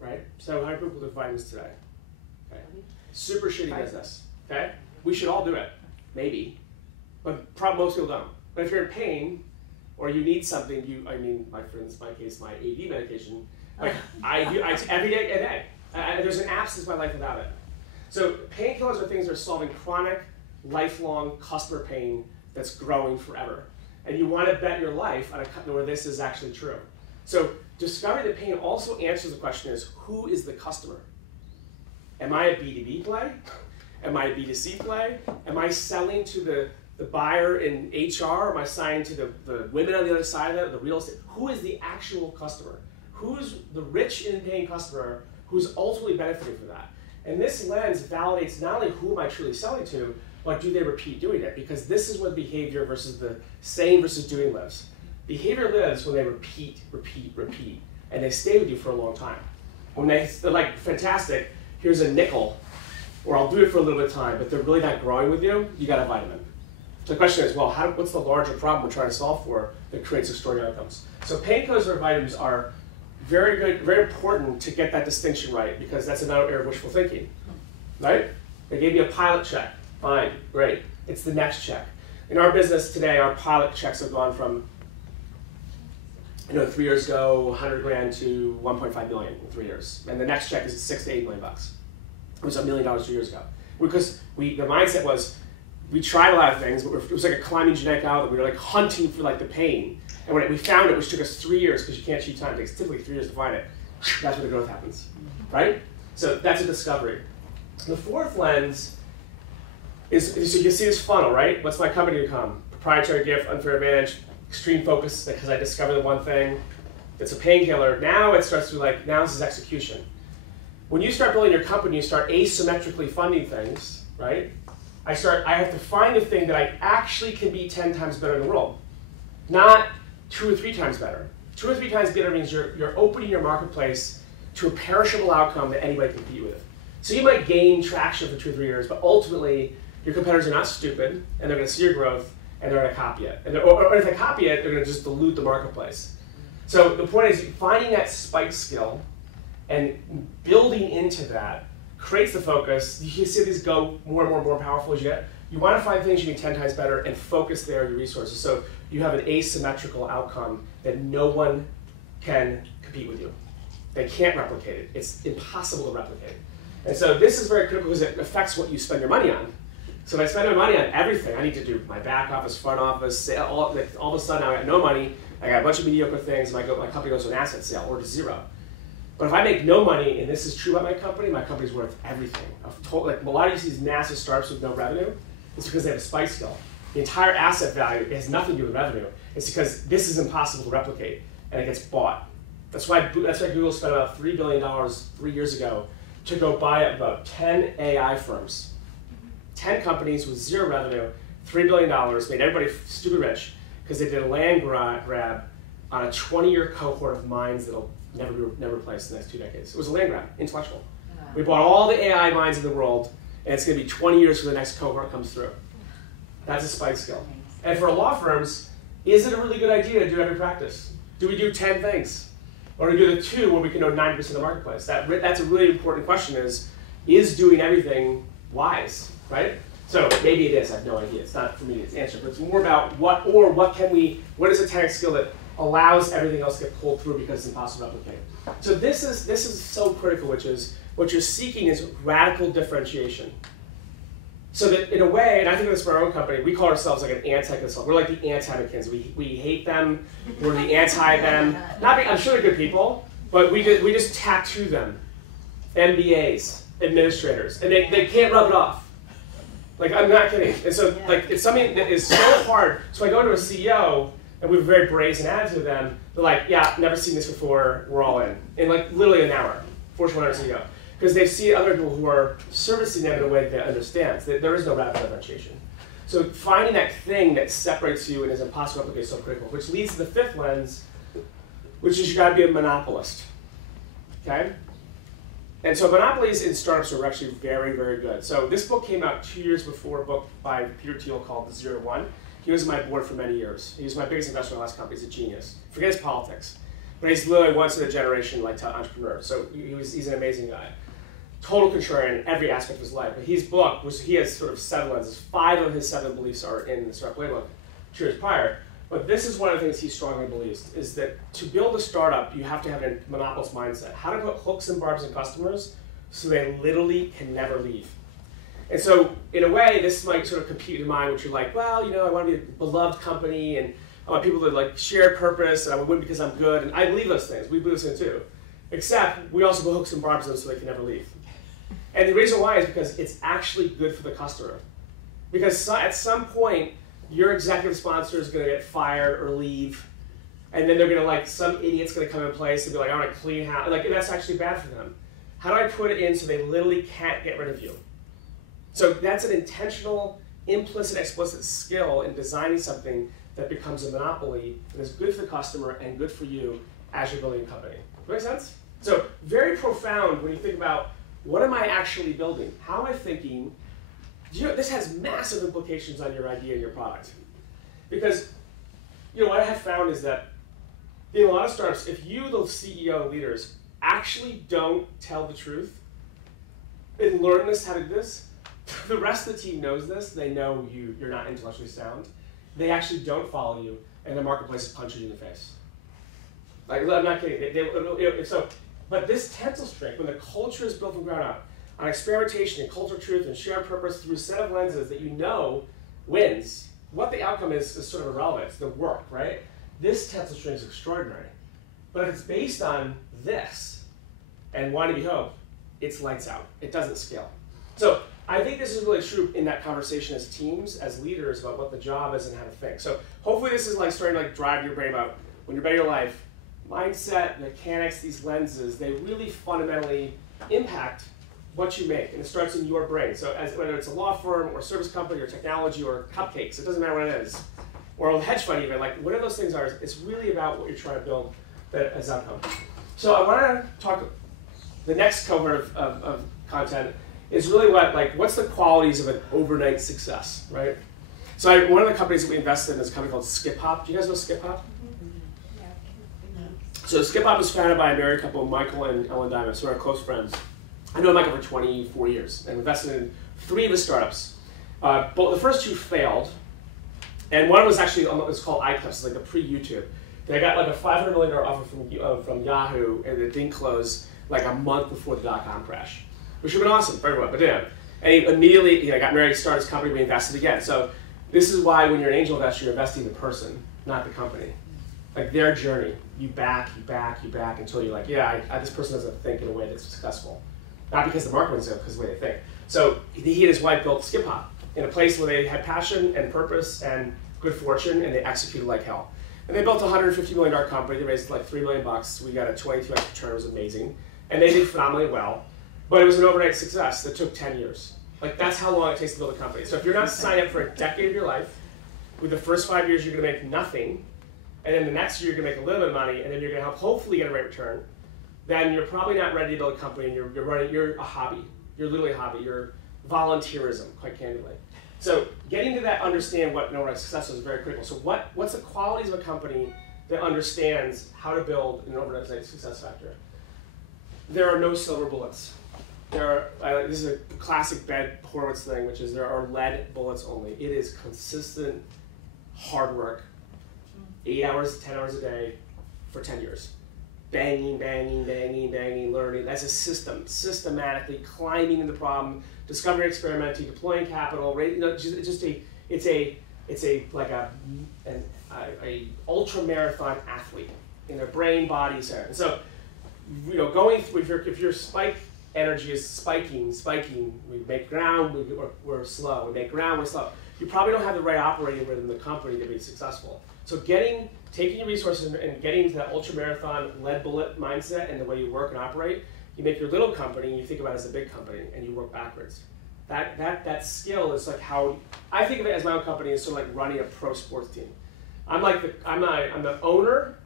right? So how many people do vitamins today? Okay. Super shitty business, okay? We should all do it, maybe. but most people don't. But if you're in pain, or you need something, my friends, my case, my AD medication, like I every day. There's an absence of my life without it. So painkillers are things that are solving chronic, lifelong customer pain that's growing forever. And you want to bet your life on where this is actually true. So discovering the pain also answers the question is, who is the customer? Am I a B2B play? Am I a B2C play? Am I selling to the buyer in HR? Am I selling to the women on the other side of it, the real estate? Who is the actual customer? Who's the rich in paying customer who's ultimately benefiting from that? And this lens validates not only who am I truly selling to, but do they repeat doing it? Because this is where behavior versus the saying versus doing lives. Behavior lives when they repeat, and they stay with you for a long time. When they're like, fantastic, here's a nickel, or I'll do it for a little bit of time, but they're really not growing with you, you got a vitamin. So the question is, well, what's the larger problem we're trying to solve for that creates extraordinary outcomes? So painkillers or vitamins are very good, very important to get that distinction right, because that's another area of wishful thinking, right? They gave you a pilot check, fine, great. It's the next check. In our business today, our pilot checks have gone from, 3 years ago, 100 grand to 1.5 million in 3 years. And the next check is $6 to $8 million. It was $1 million 2 years ago. Because the mindset was, we tried a lot of things, but it was like a climbing genetic algorithm. We were like hunting for like the pain. And when we found it, which took us 3 years, because you can't cheat time, it takes typically 3 years to find it, that's where the growth happens, right? So that's a discovery. The fourth lens is, so you can see this funnel, right? What's my company become? Proprietary gift, unfair advantage, extreme focus, because I discovered the one thing that's a painkiller. Now it starts to now this is execution. When you start building your company, you start asymmetrically funding things, right? I have to find a thing that I actually can be 10 times better in the world. Not 2 or 3 times better. 2 or 3 times better means you're opening your marketplace to a perishable outcome that anybody can compete with. So you might gain traction for 2 or 3 years, but ultimately your competitors are not stupid, and they're going to see your growth, and they're going to copy it. Or if they copy it, they're going to just dilute the marketplace. So the point is finding that spike skill and building into that creates the focus. You see these go more and more powerful as you get. You want to find things you can 10 times better and focus there on your resources. So you have an asymmetrical outcome that no one can compete with you. They can't replicate it. It's impossible to replicate. And so this is very critical because it affects what you spend your money on. So if I spend my money on everything, I need to do my back office, front office, sale, all of a sudden I got no money, I got a bunch of mediocre things, my company goes to an asset sale or to zero. But if I make no money, and this is true about my company's worth everything. Like a lot of you see these massive startups with no revenue, it's because they have a spike skill. The entire asset value has nothing to do with revenue. It's because this is impossible to replicate, and it gets bought. That's why Google spent about $3 billion 3 years ago to go buy up about 10 AI firms. 10 companies with zero revenue, $3 billion, made everybody stupid rich because they did a land grab on a 20-year cohort of minds that'll never replaced in the next 2 decades. It was a land grab, intellectual. We bought all the AI minds in the world, and it's going to be 20 years before the next cohort comes through. That's a spike skill. And for law firms, is it a really good idea to do every practice? Do we do 10 things? Or do we do the 2 where we can know 90% of the marketplace? That's a really important question is doing everything wise, right? So maybe it is, I have no idea. It's not for me to answer, but it's more about what is a 10x skill that allows everything else to get pulled through because it's impossible to replicate. So this is so critical, which is what you're seeking is radical differentiation. So that in a way, and I think this for our own company, we call ourselves like an anti-consultant. We're like the anti-McKinsey. We hate them. We're the anti-them. I'm sure they're good people, but we just tattoo them. MBAs, administrators, and they can't rub it off. Like, I'm not kidding. And so like it's something that is so hard. So I go to a CEO and we have a very brazen attitude to them. They're like, yeah, never seen this before, we're all in like literally an hour, Fortune 100 CEO. Because they see other people who are servicing them in a way that they understand. So there is no radical differentiation. So finding that thing that separates you and is impossible to replicate is so critical, which leads to the 5th lens, which is you gotta be a monopolist, okay? And so monopolies in startups are actually very, very good. So this book came out 2 years before a book by Peter Thiel called The 0 to 1. He was on my board for many years. He was my biggest investor in my last company. He's a genius. Forget his politics. But he's literally once in a generation like entrepreneur. So he's an amazing guy. total contrarian in every aspect of his life. But his book, which he has sort of 7 lenses, 5 of his 7 beliefs are in the Star Playbook 2 years prior. But this is one of the things he strongly believes, is that to build a startup, you have to have a monopolist mindset. How to put hooks and barbs in customers so they literally can never leave. And so, in a way, this might sort of compete in your mind, which you're like, well, you know, I want to be a beloved company, and I want people to like share purpose, and I would win because I'm good, and I believe those things. We believe those things too. Except, we also put hooks and barbs in them so they can never leave. And the reason why is because it's actually good for the customer. Because at some point, your executive sponsor is going to get fired or leave, and then they're going to like, some idiot's going to come in place and be like, I want to clean house. Like, and that's actually bad for them. How do I put it in so they literally can't get rid of you? So that's an intentional, implicit, explicit skill in designing something that becomes a monopoly and is good for the customer and good for you as you're building a company. Does that make sense? So very profound when you think about, what am I actually building? How am I thinking? This has massive implications on your idea and your product. Because what I have found is that in a lot of startups, if you, the CEO leaders, actually don't tell the truth and learn this, how to do this, the rest of the team knows this. They know you're not intellectually sound. They actually don't follow you, and the marketplace is punching you in the face. Like, I'm not kidding. But this tensile strength, when the culture is built from ground up, on experimentation and cultural truth and shared purpose through a set of lenses that you know wins, what the outcome is sort of irrelevant. It's the work, right? This tensile strength is extraordinary. But if it's based on this and wanting to be hope, it's lights out. It doesn't scale. So I think this is really true in that conversation as teams, as leaders, about what the job is and how to think. So hopefully this is like starting to like drive your brain about when you're betting your life, mindset, mechanics, these lenses, they really fundamentally impact what you make, and it starts in your brain. So whether it's a law firm or service company or technology or cupcakes, it doesn't matter what it is, or a hedge fund even, like whatever those things are, it's really about what you're trying to build as outcome. So I want to talk, the next cohort of content is really what's the qualities of an overnight success, right? So one of the companies that we invested in is a company called Skip Hop. Do you guys know Skip Hop? So Skip Hop was founded by a married couple, Michael and Ellen Diamond, so we're close friends. I know Michael for 24 years and invested in 3 of his startups. But the first 2 failed, and one was actually, it's called iClips, it's like a pre-YouTube. They got like a $500 million offer from Yahoo, and it didn't close like a month before the dot-com crash, which would have been awesome for everyone, but didn't. And he immediately got married, started his company, we invested again. So this is why when you're an angel investor, you're investing in the person, not the company. Like their journey, you back until you're like, yeah, this person doesn't think in a way that's successful. Not because the market wins, because of the way they think. So he and his wife built Skip Hop in a place where they had passion and purpose and good fortune, and they executed like hell. And they built a $150 million company. They raised like $3 million. We got a 22x return. It was amazing. And they did phenomenally well. But it was an overnight success that took 10 years. Like that's how long it takes to build a company. So if you're not signed up for a decade of your life, with the first 5 years you're going to make nothing, and then the next year you're going to make a little bit of money, and then you're going to hopefully get a rate return, then you're probably not ready to build a company, and you're a hobby. You're literally a hobby. You're volunteerism, quite candidly. So getting to that, understand what an overnight success is very critical. So what's the qualities of a company that understands how to build an overnight success factor? There are no silver bullets. This is a classic Ben Horowitz thing, which is there are lead bullets only. It is consistent, hard work, 8 hours, 10 hours a day for 10 years. Banging, learning. That's a system, systematically climbing into the problem, discovering, experimenting, deploying capital. It's like a ultra marathon athlete in their brain, body, center. And so, going through, if your spike energy is spiking, we make ground, we're slow. We make ground, we're slow. You probably don't have the right operating rhythm in the company to be successful. So taking your resources and getting to that ultra-marathon lead bullet mindset and the way you work and operate, you make your little company and you think about it as a big company and you work backwards. That skill is like how, I think of it as my own company as sort of like running a pro sports team. I'm the owner,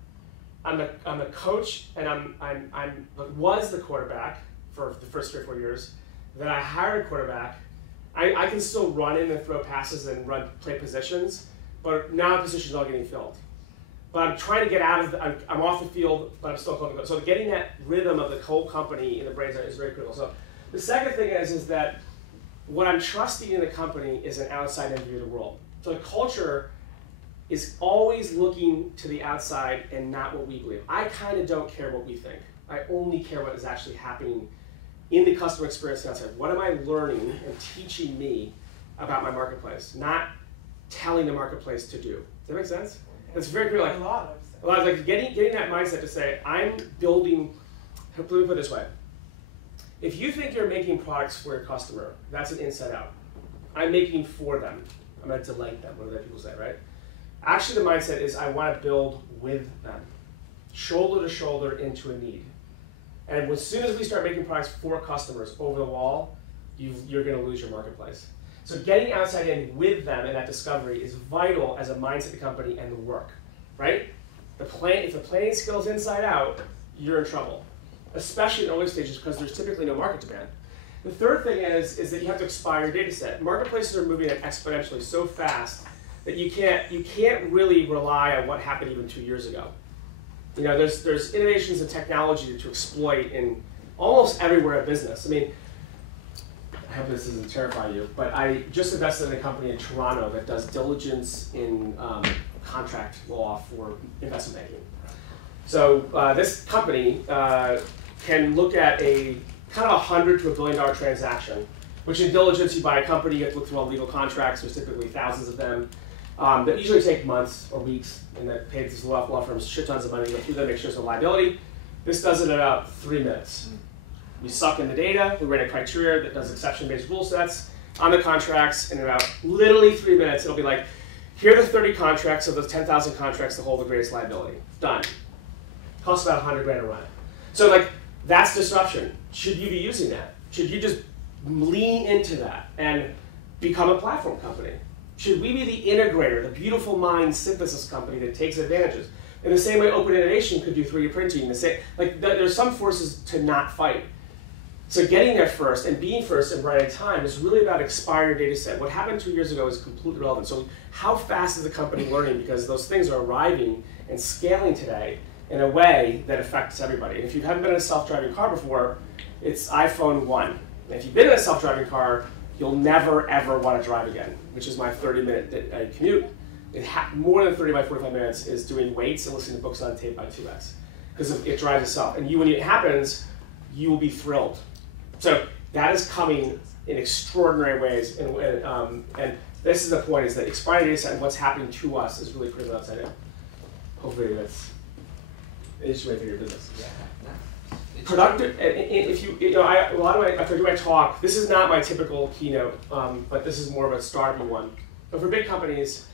I'm the coach, and I was the quarterback for the first 3 or 4 years. Then I hired a quarterback. I can still run in and throw passes and play positions, but now the positions are all getting filled. But I'm trying to get out of I'm off the field, but I'm still calling the coach. So getting that rhythm of the whole company in the brain is very critical. So The second thing is that what I'm trusting in the company is an outside view of the world. So the culture is always looking to the outside and not what we believe. I kind of don't care what we think. I only care what is actually happening in the customer experience outside. What am I learning and teaching me about my marketplace, not telling the marketplace to do. Does that make sense? It's very clear, like, a lot of like getting that mindset to say, I'm building, let me put it this way. If you think you're making products for your customer, that's an inside out. I'm making for them. I'm going to delight them, what do people say, right? Actually, the mindset is I want to build with them, shoulder to shoulder into a need. And as soon as we start making products for customers over the wall, you're going to lose your marketplace. So getting outside in with them in that discovery is vital as a mindset of the company and the work, right? If the planning skills inside out, you're in trouble, especially in early stages because there's typically no market demand. The third thing is that you have to expire your data set. Marketplaces are moving exponentially so fast that you can't really rely on what happened even 2 years ago. You know, there's innovations in technology to exploit in almost everywhere in business. I mean, I hope this doesn't terrify you, but I just invested in a company in Toronto that does diligence in contract law for investment banking. So this company can look at a kind of $100 to $1 billion transaction, which in diligence you buy a company, you have to look through all legal contracts, there's typically thousands of them, that usually take months or weeks, and that pays these law firms shit tons of money to go through them, make sure there's no liability. This does it in about 3 minutes. We suck in the data, we write a criteria that does exception-based rule sets on the contracts, and in about literally 3 minutes, it'll be like, here are the 30 contracts of those 10,000 contracts that hold the greatest liability. Done. Costs about 100 grand to run it. So like, that's disruption. Should you be using that? Should you just lean into that and become a platform company? Should we be the integrator, the beautiful mind synthesis company that takes advantages? In the same way Open Innovation could do 3D printing, there's some forces to not fight. So getting there first and being first and right in time is really about expired data set. What happened 2 years ago is completely relevant. So how fast is the company learning? Because those things are arriving and scaling today in a way that affects everybody. And if you haven't been in a self-driving car before, it's iPhone 1. And if you've been in a self-driving car, you'll never, ever want to drive again, which is my 30-minute commute. More than 30 by 45 minutes is doing weights and listening to books on tape by 2x, because it drives itself. And when it happens, you will be thrilled. So that is coming in extraordinary ways. And this is the point, is that expired data set and what's happening to us is really critical outside in. Hopefully that's an issue for your business. Yeah. Productive, if you know, after I do my talk, this is not my typical keynote, but this is more of a starting one. But for big companies,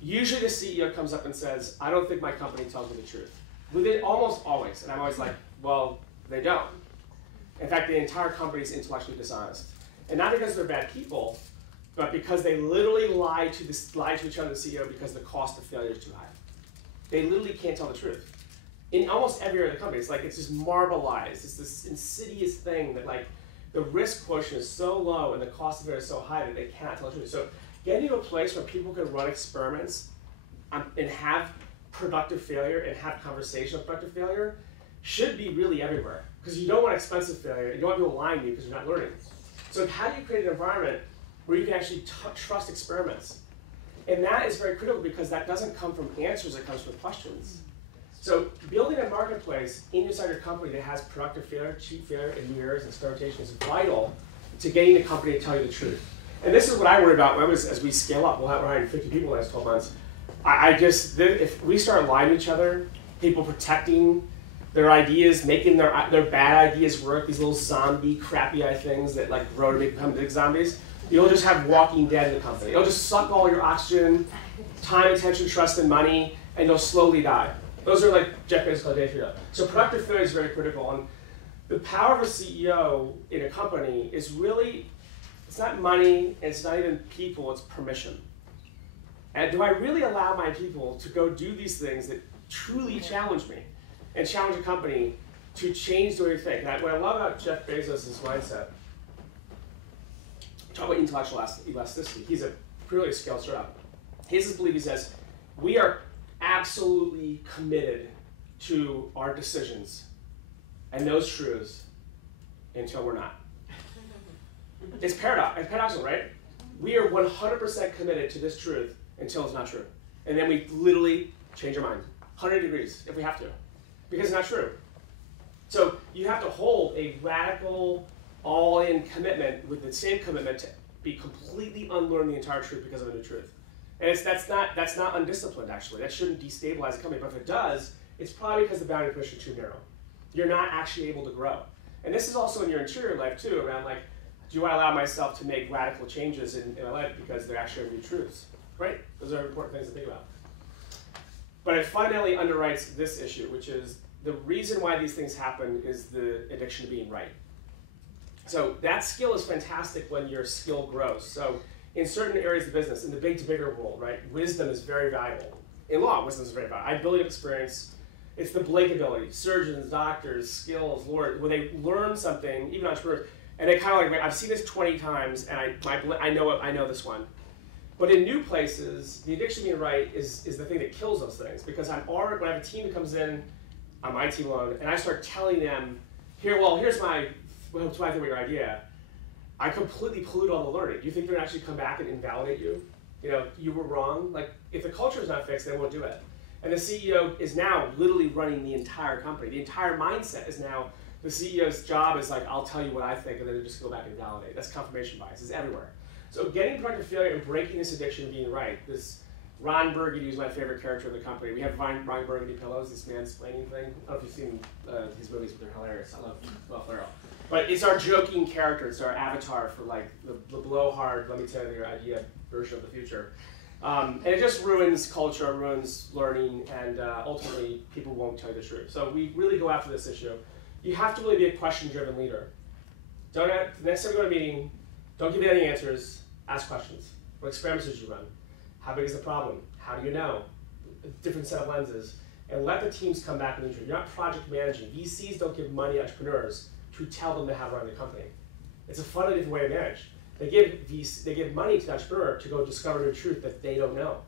usually the CEO comes up and says, I don't think my company tells me the truth. Within almost always, and I'm always like, well, they don't. In fact, the entire company is intellectually dishonest. And not because they're bad people, but because they literally lie to each other, the CEO, because the cost of failure is too high. They literally can't tell the truth. In almost every area of the company, it's just marbleized. It's this insidious thing that like the risk quotient is so low and the cost of it is so high that they cannot tell the truth. So getting to a place where people can run experiments and have productive failure and have conversation of productive failure should be really everywhere. Because you don't want expensive failure, you don't want people lying to you because you're not learning. So how do you create an environment where you can actually trust experiments? And that is very critical because that doesn't come from answers, it comes from questions. So building a marketplace inside your company that has productive failure, cheap failure, and new errors and experimentation is vital to getting the company to tell you the truth. And this is what I worry about as we scale up. We're hiring 50 people in the last 12 months. If we start lying to each other, people protecting their ideas, making their bad ideas work, these little zombie, crappy things that like grow to become big zombies, you'll just have Walking Dead in the company. It'll just suck all your oxygen, time, attention, trust, and money, and you'll slowly die. Those are like Jeff Bezos called day 3. So productive failure is very critical. And the power of a CEO in a company is really, it's not money, and it's not even people, it's permission. And do I really allow my people to go do these things that truly challenge me and challenge a company to change the way you think? And what I love about Jeff Bezos' mindset, talk about intellectual elasticity. He's a purely scaled startup. His belief, he says, we are absolutely committed to our decisions and those truths until we're not. It's paradoxical, right? We are 100% committed to this truth until it's not true. And then we literally change our mind, 100 degrees if we have to, because it's not true. So you have to hold a radical, all-in commitment with the same commitment to be completely unlearn the entire truth because of a new truth. And that's not undisciplined, actually. That shouldn't destabilize the company. But if it does, it's probably because the boundary conditions are too narrow. You're not actually able to grow. And this is also in your interior life, too, around like, do I allow myself to make radical changes in my life because they're actually new truths? Right? Those are important things to think about. But it fundamentally underwrites this issue, which is the reason why these things happen is the addiction to being right. So that skill is fantastic when your skill grows. So in certain areas of business, in the big to bigger world, right, wisdom is very valuable. In law, wisdom is very valuable. Ability of experience, it's the Blake ability. Surgeons, doctors, skills, lawyers, when they learn something, even entrepreneurs, and they kind of like, I've seen this 20 times, and I know this one. But in new places, the addiction to being right is the thing that kills those things. Because when I have a team that comes in on my team alone, and I start telling them, here's my think of your idea, I completely pollute all the learning. Do you think they're going to actually come back and invalidate you? You know, you were wrong. Like, if the culture is not fixed, they won't do it. And the CEO is now literally running the entire company. The entire mindset is now, the CEO's job is like, I'll tell you what I think, and then they just go back and validate. That's confirmation bias. It's everywhere. So getting productive failure and breaking this addiction to being right, this Ron Burgundy is my favorite character in the company. We have Ron Burgundy pillows, this mansplaining thing. I don't know if you've seen his movies, but they're hilarious. I love Will Ferrell. But it's our joking character. It's our avatar for like the blowhard, let me tell you your idea version of the future. And it just ruins culture, ruins learning, and ultimately people won't tell you the truth. So we really go after this issue. You have to really be a question-driven leader. The next time you go to a meeting, don't give me any answers, ask questions. What experiments did you run? How big is the problem? How do you know? A different set of lenses. And let the teams come back with the truth. You're not project managing. VCs don't give money to entrepreneurs to tell them how to run the company. It's a fundamentally different way to manage. They give money to the entrepreneur to go discover the truth that they don't know.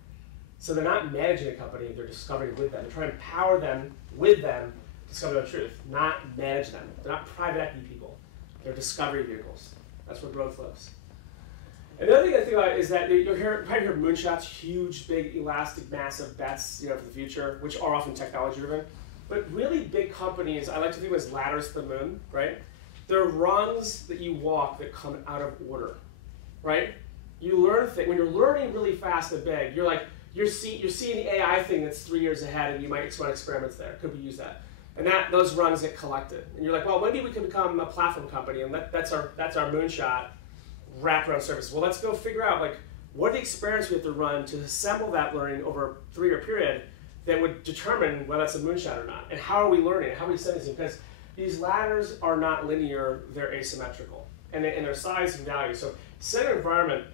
So they're not managing a company, they're discovering it with them. They're trying to empower them with them to discover the truth, not manage them. They're not private equity people. They're discovery vehicles. That's where growth lives. And the other thing I think about is that you'll probably hear moonshots, huge, big, elastic, massive bets, for the future, which are often technology-driven. But really big companies, I like to think of as ladders to the moon, right? They're rungs that you walk that come out of order, right? You learn things, when you're learning really fast and big, you're seeing the AI thing that's 3 years ahead, and you might run experiments there. Could we use that? And those rungs get collected. And you're like, well, maybe we can become a platform company, and that's our moonshot, wraparound services. Well, let's go figure out what are the experiments we have to run to assemble that learning over a 3-year period that would determine whether that's a moonshot or not. And how are we learning? How are we setting things? Because these ladders are not linear, they're asymmetrical. And their size and value. So set an environment,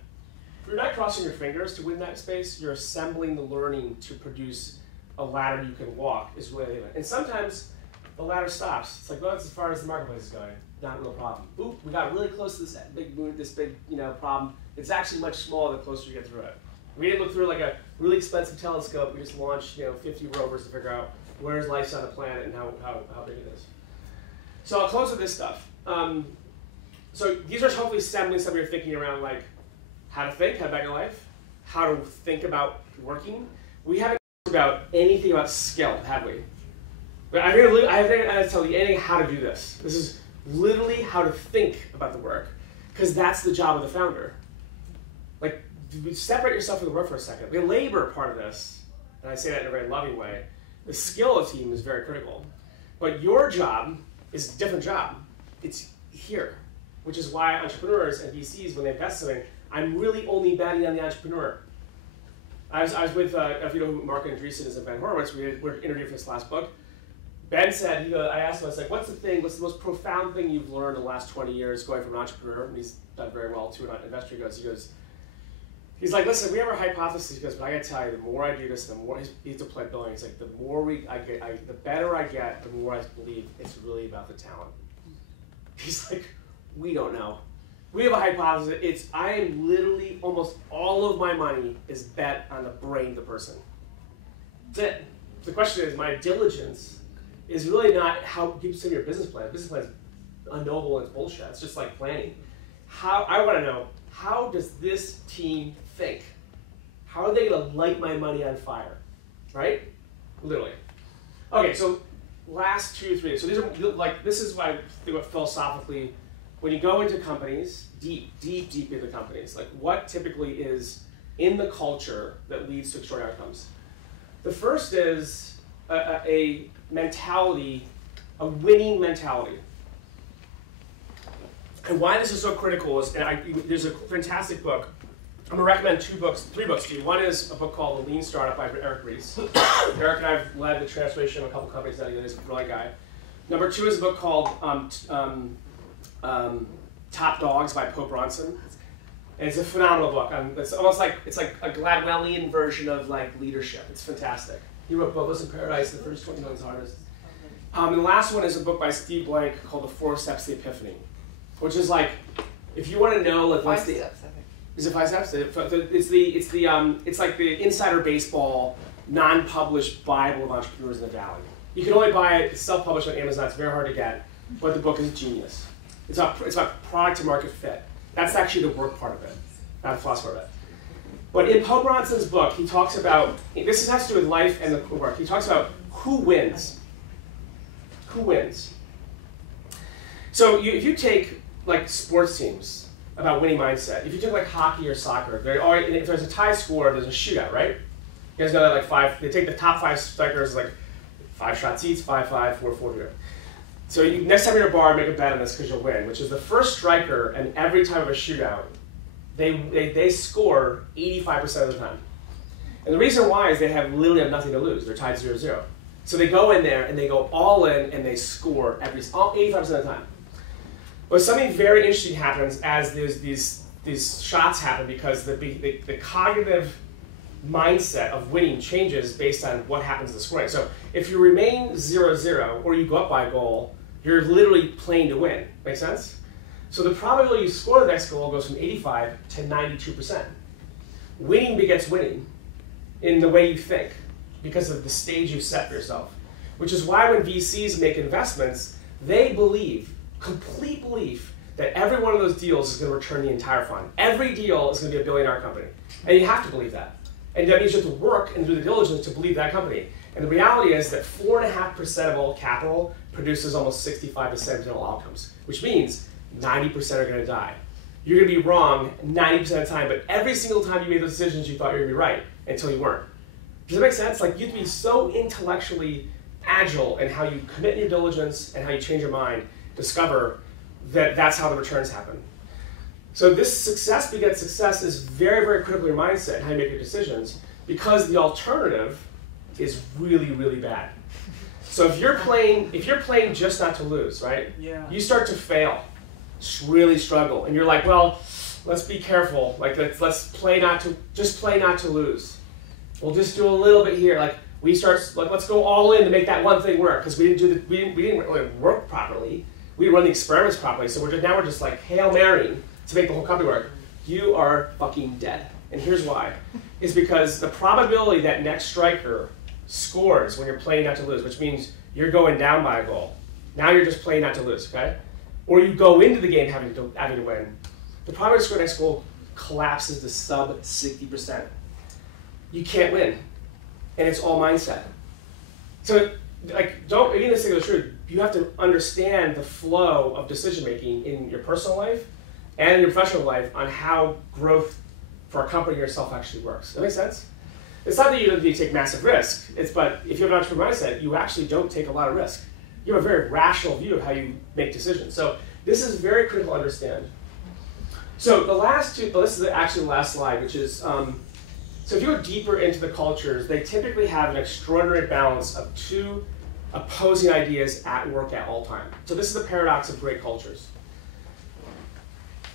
if you're not crossing your fingers to win that space, you're assembling the learning to produce a ladder you can walk is really it. And sometimes the ladder stops. It's like, well, that's as far as the marketplace is going. Not a real problem. Oop, we got really close to this big problem. It's actually much smaller the closer you get through it. We didn't look through like a really expensive telescope. We just launched 50 rovers to figure out where's life on the planet and how big it is. So I'll close with this stuff. So these are hopefully assembling some of your thinking around how to think, how to back your life, how to think about working. We haven't talked about anything about skill, have we? But I have to tell you anything how to do this. This is literally how to think about the work, because that's the job of the founder. Separate yourself from the work for a second. The labor part of this, and I say that in a very loving way, the skill of the team is very critical. But your job is a different job. It's here, which is why entrepreneurs and VCs, when they invest in something, I'm really only betting on the entrepreneur. I was with, if you know who Mark Andreessen is and Ben Horowitz, we were interviewed for this last book. Ben said, I asked him, I was like, what's the most profound thing you've learned in the last 20 years going from an entrepreneur, and he's done very well to an investor. He's like, listen, we have our hypothesis. He goes, but I gotta tell you, the more I do this, the more he's deployed billing. He's like, the more the better I get, the more I believe it's really about the talent. He's like, we don't know. We have a hypothesis. I am literally almost all of my money is bet on the brain of the person. That's it. The question is, my diligence is really not how you set your business plan. Business plan is unknowable and it's bullshit. It's just like planning. I want to know, how does this team think? How are they going to light my money on fire? Right? Literally. Okay, so last 2 or 3. So these are like, this is why I think about philosophically, when you go into companies, deep into companies, like what typically is in the culture that leads to extraordinary outcomes. The first is a mentality, a winning mentality. And why this is so critical is, there's a fantastic book. I'm going to recommend 3 books to you. One is a book called The Lean Startup by Eric Ries. Eric and I have led the transformation of a couple companies that he's a brilliant guy. Number 2 is a book called Top Dogs by Pope Bronson. And it's a phenomenal book. It's almost like, it's like a Gladwellian version of like leadership. It's fantastic. He wrote Bezos in Paradise, The First 20 Million Artists. And the last one is a book by Steve Blank called The 4 Steps to the Epiphany, which is like, if you want to know like what's 5 steps, I think. Is it 5 steps? It's like the Insider Baseball non-published Bible of entrepreneurs in the Valley. You can only buy it. It's self-published on Amazon. It's very hard to get, but the book is genius. It's about product to market fit. That's actually the work part of it, not the philosophy part of it. But in Pope Bronson's book, he talks about, this has to do with life and the work. He talks about who wins. Who wins? So if you take like sports teams, about winning mindset. If you take like hockey or soccer, if there's a tie score, there's a shootout, right? You guys know that like 5, they take the top 5 strikers, like 5 shots each, 5-5, 4-4. So next time you're at a bar, make a bet on this because you'll win, which is the first striker, and every time of a shootout, they score 85% of the time. And the reason why is they literally have nothing to lose. They're tied 0-0. So they go in there and they go all in and they score 85% of the time. But something very interesting happens as these shots happen because the cognitive mindset of winning changes based on what happens in the scoring. So if you remain 0-0 or you go up by a goal, you're literally playing to win. Make sense? So the probability you score the next goal goes from 85 to 92%. Winning begets winning in the way you think because of the stage you've set for yourself. Which is why when VCs make investments, they believe, complete belief, that every one of those deals is going to return the entire fund. Every deal is going to be a billion-dollar company. And you have to believe that. And that means you have to work and do the diligence to believe that company. And the reality is that 4.5% of all capital produces almost 65 to 70% of all outcomes, which means 90% are going to die. You're going to be wrong 90% of the time, but every single time you made those decisions, you thought you were going to be right until you weren't. Does that make sense? Like, you have to be so intellectually agile in how you commit your diligence and how you change your mind, discover that that's how the returns happen. So this success begets success is very, very critical in your mindset and how you make your decisions, because the alternative is really, really bad. So if you're playing just not to lose, right? Yeah. You start to fail, really struggle, and you're like, well, let's be careful. Like let's play not to lose. We'll just do a little bit here. Like let's go all in to make that one thing work, because we didn't really work properly. We didn't run the experiments properly. So now we're just like Hail Marrying to make the whole company work. You are fucking dead. And here's why. It's because the probability that next striker scores when you're playing not to lose, which means you're going down by a goal. Now you're just playing not to lose, okay? Or you go into the game having to win. The probability to score next goal collapses to sub 60%. You can't win. And it's all mindset. So, even this thing is true, you have to understand the flow of decision making in your personal life and in your professional life on how growth for a company or yourself actually works. Does that make sense? It's not that you don't need to take massive risk, but if you have an entrepreneur mindset, you actually don't take a lot of risk. You have a very rational view of how you make decisions. So this is very critical to understand. So the last two, this is actually the last slide, which is, so if you go deeper into the cultures, they typically have an extraordinary balance of two opposing ideas at work at all time. So this is the paradox of great cultures.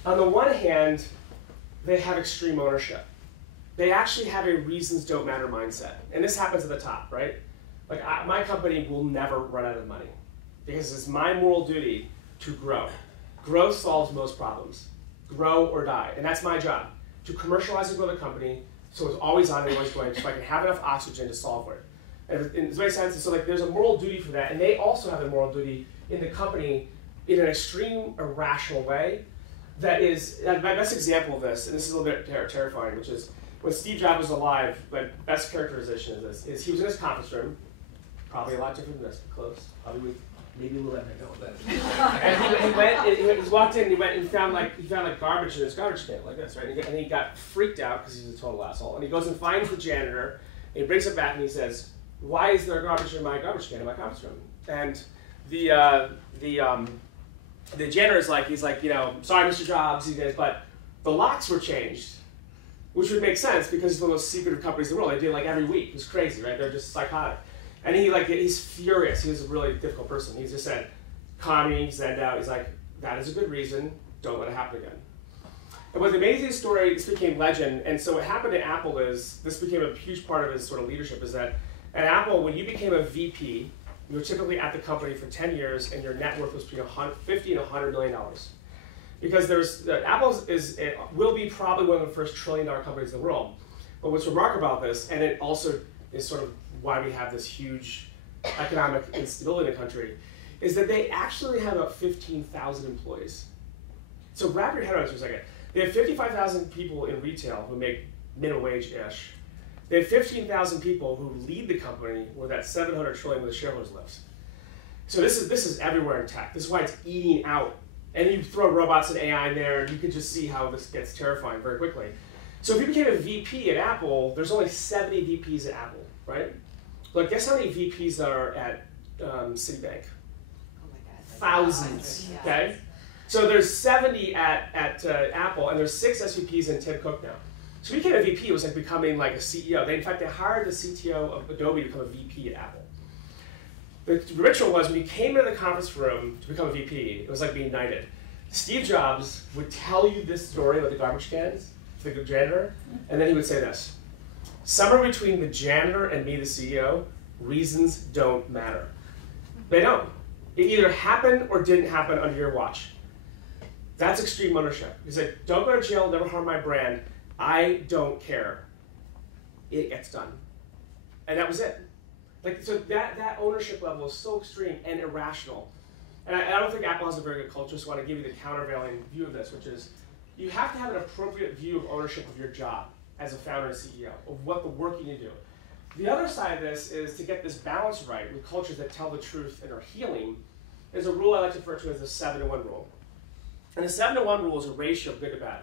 On the one hand, they have extreme ownership. They actually have a reasons don't matter mindset. And this happens at the top, right? Like my company will never run out of money because it's my moral duty to grow. Growth solves most problems. Grow or die. And that's my job, to commercialize and grow the company so it's always on and always going, so I can have enough oxygen to solve for it. And does that make sense? And so there's a moral duty for that. And they also have a moral duty in the company in an extreme, irrational way that is, my best example of this, and this is a little bit terrifying, which is when Steve Jobs was alive, my best characterization of this is he was in his conference room, probably a lot different than this, but close, probably with maybe a little bit know that. And he walked in and he went and found like garbage in his garbage can like this, right? And he got freaked out because he's a total asshole. And he goes and finds the janitor, and he brings it back and he says, "Why is there garbage in my garbage can in my conference room?" And the janitor's like, he's like, you know, "Sorry, Mr. Jobs, you guys, but the locks were changed," which would make sense because it's one of the most secretive companies in the world. They do it like every week. It's crazy, right? They're just psychotic. And he's furious. He's a really difficult person. He just said, calm me, zen out. He's like, that is a good reason. Don't let it happen again. And what's amazing story, this became legend. And so what happened at Apple is, this became a huge part of his sort of leadership, is that at Apple, when you became a VP, you were typically at the company for 10 years and your net worth was between $50 and $100 million. Because Apple will be probably one of the first $1 trillion companies in the world. But what's remarkable about this, and it also is sort of why we have this huge economic instability in the country, is that they actually have about 15,000 employees. So wrap your head around this for a second. They have 55,000 people in retail who make minimum wage-ish. They have 15,000 people who lead the company where that $700 trillion where the shareholders lives. So this is everywhere in tech. This is why it's eating out. And you throw robots and AI in there, and you can just see how this gets terrifying very quickly. So if you became a VP at Apple, there's only 70 VPs at Apple, right? Like, guess how many VPs are at Citibank? Oh my God. Thousands, okay? So there's 70 at Apple, and there's 6 SVPs in Tim Cook now. So when you became a VP, it was like becoming like a CEO. In fact, they hired the CTO of Adobe to become a VP at Apple. The ritual was when you came into the conference room to become a VP, it was like being knighted. Steve Jobs would tell you this story about the garbage cans, the janitor, and then he would say this: somewhere between the janitor and me, the CEO, reasons don't matter. They don't. It either happened or didn't happen under your watch. That's extreme ownership. He said, don't go to jail, never harm my brand. I don't care. It gets done. And that was it. Like, so that ownership level is so extreme and irrational. And I don't think Apple has a very good culture, so I want to give you the countervailing view of this, which is you have to have an appropriate view of ownership of your job as a founder and CEO, of what the work you need to do. The other side of this is to get this balance right with cultures that tell the truth and are healing. There's a rule I like to refer to as the 7-to-1 rule. And the 7-to-1 rule is a ratio of good to bad.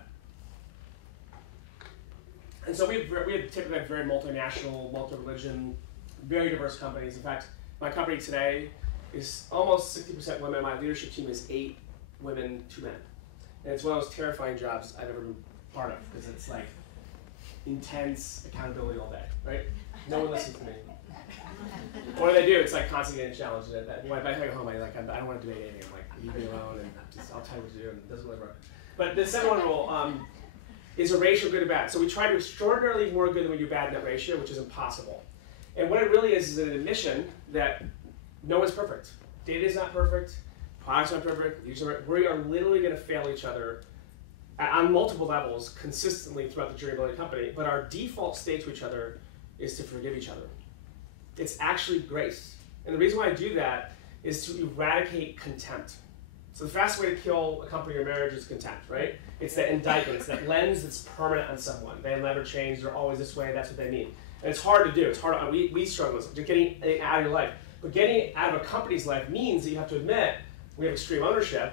And so we have typically very multinational, multi-religion, very diverse companies. In fact, my company today is almost 60% women. My leadership team is 8 women, 2 men. And it's one of those terrifying jobs I've ever been part of, because it's like intense accountability all day, right? No one listens to me. What do they do? It's like constantly getting challenged. When I go home, I don't want to debate anything. I'm like, leave me alone, and I'll tell you what to do, and it doesn't really work. But the 7-to-1 rule is a ratio of good to bad. So we try to do extraordinarily more good than we do bad in that ratio, which is impossible. And what it really is an admission that no one's perfect. Data is not perfect. Products are not perfect. We are literally going to fail each other on multiple levels consistently throughout the journey of building a company. But our default state to each other is to forgive each other. It's actually grace. And the reason why I do that is to eradicate contempt. So the fastest way to kill a company or marriage is contempt, right? It's that indictment. It's that lens that's permanent on someone. They never change. They're always this way. That's what they mean. And it's hard to do. It's hard. We struggle with it. Getting it out of your life. But getting out of a company's life means that you have to admit we have extreme ownership.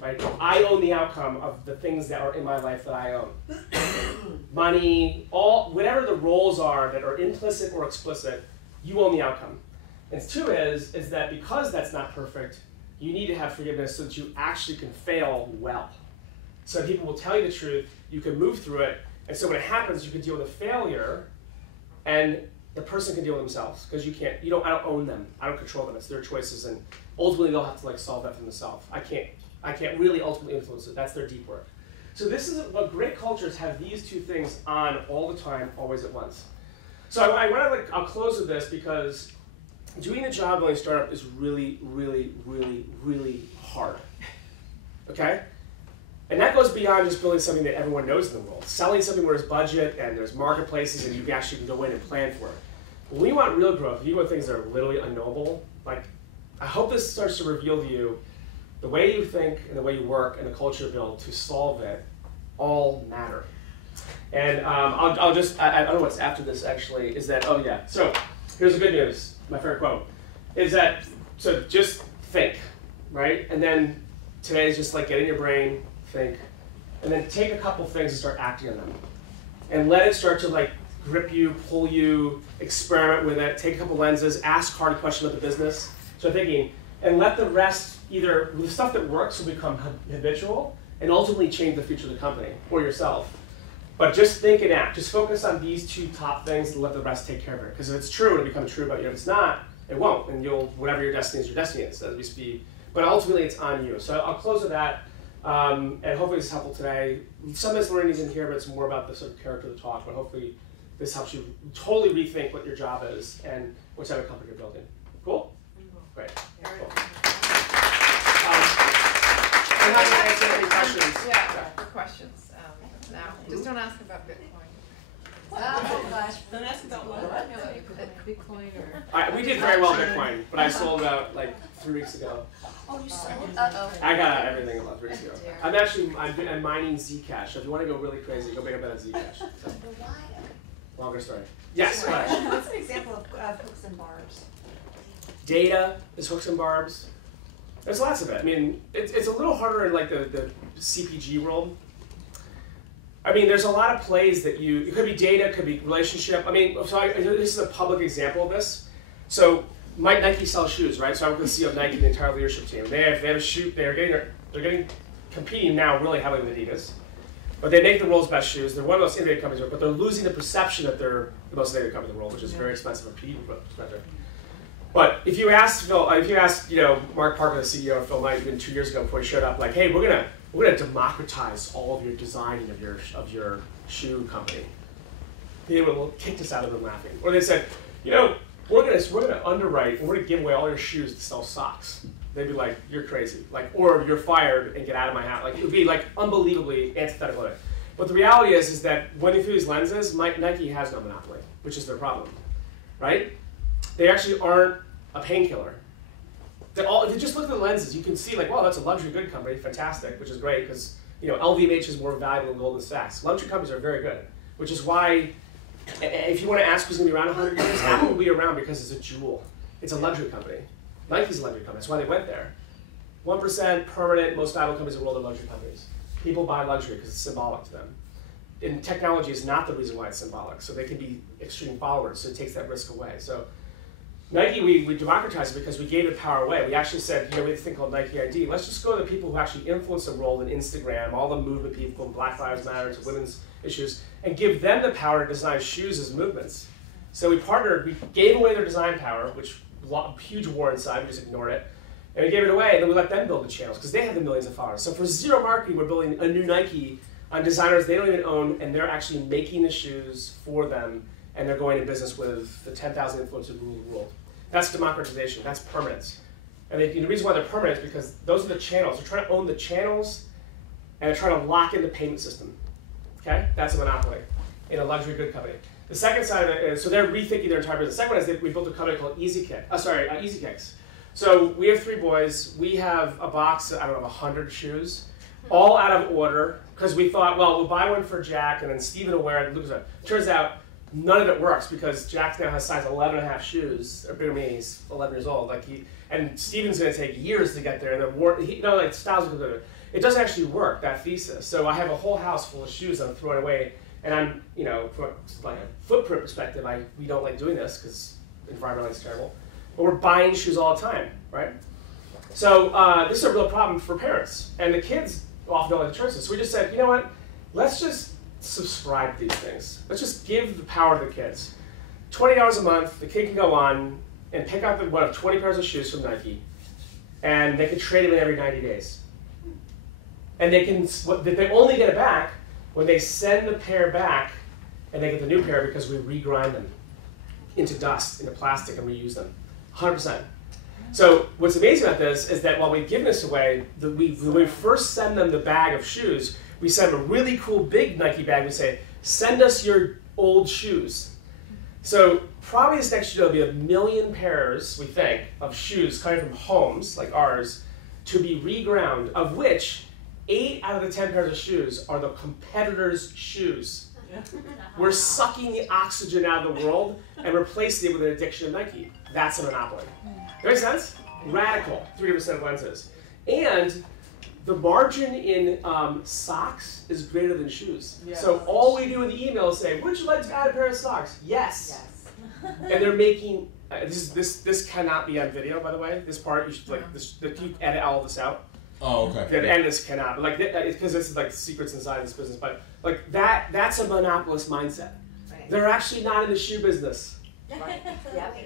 Right? I own the outcome of the things that are in my life that I own. Money, whatever the roles are that are implicit or explicit, you own the outcome. And 2 is that because that's not perfect, you need to have forgiveness so that you actually can fail well. So people will tell you the truth, you can move through it, and so when it happens, you can deal with the failure, and the person can deal with themselves, because I don't own them, I don't control them, it's their choices, and ultimately they'll have to solve that for themselves. I can't really ultimately influence it, that's their deep work. So this is what great cultures have, these 2 things on all the time, always at once. So I'll close with this, because doing a job building startup is really, really, really, really hard, okay? And that goes beyond just building something that everyone knows in the world. Selling something where there's budget and there's marketplaces and you actually can go in and plan for it. But when you want real growth, you want things that are literally unknowable, like, I hope this starts to reveal to you the way you think and the way you work and the culture you build to solve it all matter. And I'll just, I don't know what's after this actually, is that, oh yeah, so here's the good news, my favorite quote, is that, so just think, right? And then today is just like get in your brain, think, and then take a couple things and start acting on them. And let it start to like grip you, pull you, experiment with it, take a couple lenses, ask hard questions about the business. So thinking, and let the rest either, the stuff that works will become habitual and ultimately change the future of the company or yourself. But just think and act. Just focus on these two top things and let the rest take care of it. Because if it's true, it'll become true about you. If it's not, it won't. And you'll, whatever your destiny is, as we speak. But ultimately, it's on you. So I'll close with that. And hopefully it's helpful today. Some of this learning is in here, but it's more about the sort of character of the talk. But hopefully this helps you totally rethink what your job is and what type of company you're building. Cool? Great. Cool. I'm happy to answer any questions. Yeah, for questions. Now, just don't ask about Bitcoin. Oh gosh, don't ask about what? Bitcoin or... We did very well Bitcoin, but I sold out like 3 weeks ago. Oh, you sold it? Uh-oh. I got out everything about 3 weeks ago. I'm mining Zcash. So if you want to go really crazy, go make a bet on Zcash. So, longer story. Yes. What's an example of hooks and barbs? Data is hooks and barbs. There's lots of it. I mean, it's a little harder in like the CPG world. I mean, there's a lot of plays that it could be data, it could be relationship. I mean, this is a public example of this. So Nike sells shoes, right? So I work with the CEO of Nike and the entire leadership team. They have a shoe, they're getting competing now really heavily with Adidas. But they make the world's best shoes. They're one of the most innovative companies, but they're losing the perception that they're the most innovative company in the world, which is very expensive from a PE perspective. But if you asked Mark Parker, the CEO of Phil Knight, even 2 years ago before he showed up, like, hey, we're gonna democratize all of your designing of your shoe company. They would have kicked us out of them laughing. Or they said, we're gonna underwrite and we're gonna give away all your shoes to sell socks. They'd be like, you're crazy. Like, or you're fired and get out of my house. Like, it would be like unbelievably antithetical to it. But the reality is that when you through these lenses, Nike has no monopoly, which is their problem, right? They actually aren't a painkiller. If you just look at the lenses, you can see like, wow, that's a luxury good company, fantastic, which is great because LVMH is more valuable than Goldman Sachs. Luxury companies are very good, which is why, if you want to ask who's going to be around 100 years, Apple will be around because it's a jewel. It's a luxury company. Nike's a luxury company. That's why they went there. 1% permanent, most valuable companies in the world are luxury companies. People buy luxury because it's symbolic to them. And technology is not the reason why it's symbolic. So they can be extreme followers, so it takes that risk away. So Nike, we democratized it because we gave the power away. We actually said, we have a thing called Nike ID. Let's just go to the people who actually influence the world in Instagram, all the movement people, from Black Lives Matter to women's issues, and give them the power to design shoes as movements. So we partnered, we gave away their design power, which huge war inside, we just ignored it, and we gave it away, and then we let them build the channels, because they have the millions of followers. So for zero marketing, we're building a new Nike on designers they don't even own, and they're actually making the shoes for them, and they're going in business with the 10,000 influencers who rule the world. That's democratization, that's permanence. And the reason why they're permanent is because those are the channels. They're trying to own the channels, and they're trying to lock in the payment system. Okay? That's a monopoly in a luxury good company. The second side of it is, so they're rethinking their entire business. The second one is we built a company called Easy Kicks. So we have 3 boys. We have a box, I don't know, 100 shoes, all out of order, because we thought, well, we'll buy one for Jack, and then Steven will wear it. It turns out none of it works, because Jack now has size 11.5 shoes, or bigger than me, he's 11 years old. And Steven's going to take years to get there, and styles are good. It doesn't actually work, that thesis. So I have a whole house full of shoes I'm throwing away. And I'm, from a footprint perspective, we don't like doing this because environmentally it's terrible. But we're buying shoes all the time, right? So this is a real problem for parents. And the kids often don't like the choices. So we just said, you know what? Let's just subscribe to these things. Let's just give the power to the kids. $20 a month, the kid can go on and pick out one of 20 pairs of shoes from Nike. And they can trade them in every 90 days. And they only get it back when they send the pair back and they get the new pair because we regrind them into dust, into plastic, and reuse them, 100%. So what's amazing about this is that while we've given this away, when we first send them the bag of shoes, we send them a really cool big Nike bag. We say, send us your old shoes. So probably this next year there'll be 1 million pairs, we think, of shoes coming from homes like ours to be reground, of which 8 out of the 10 pairs of shoes are the competitors' shoes. We're sucking the oxygen out of the world and replacing it with an addiction of Nike. That's a monopoly. That makes sense? Radical, 3 different set of lenses. And the margin in socks is greater than shoes. Yes. So all we do in the email is say, would you like to add a pair of socks? Yes. And they're making, this cannot be on video, by the way. This part, you should you edit all of this out. Oh, okay. And this cannot, but like, because this is like secrets inside this business, but like that's a monopolist mindset. Right. They're actually not in the shoe business. Right. Yep.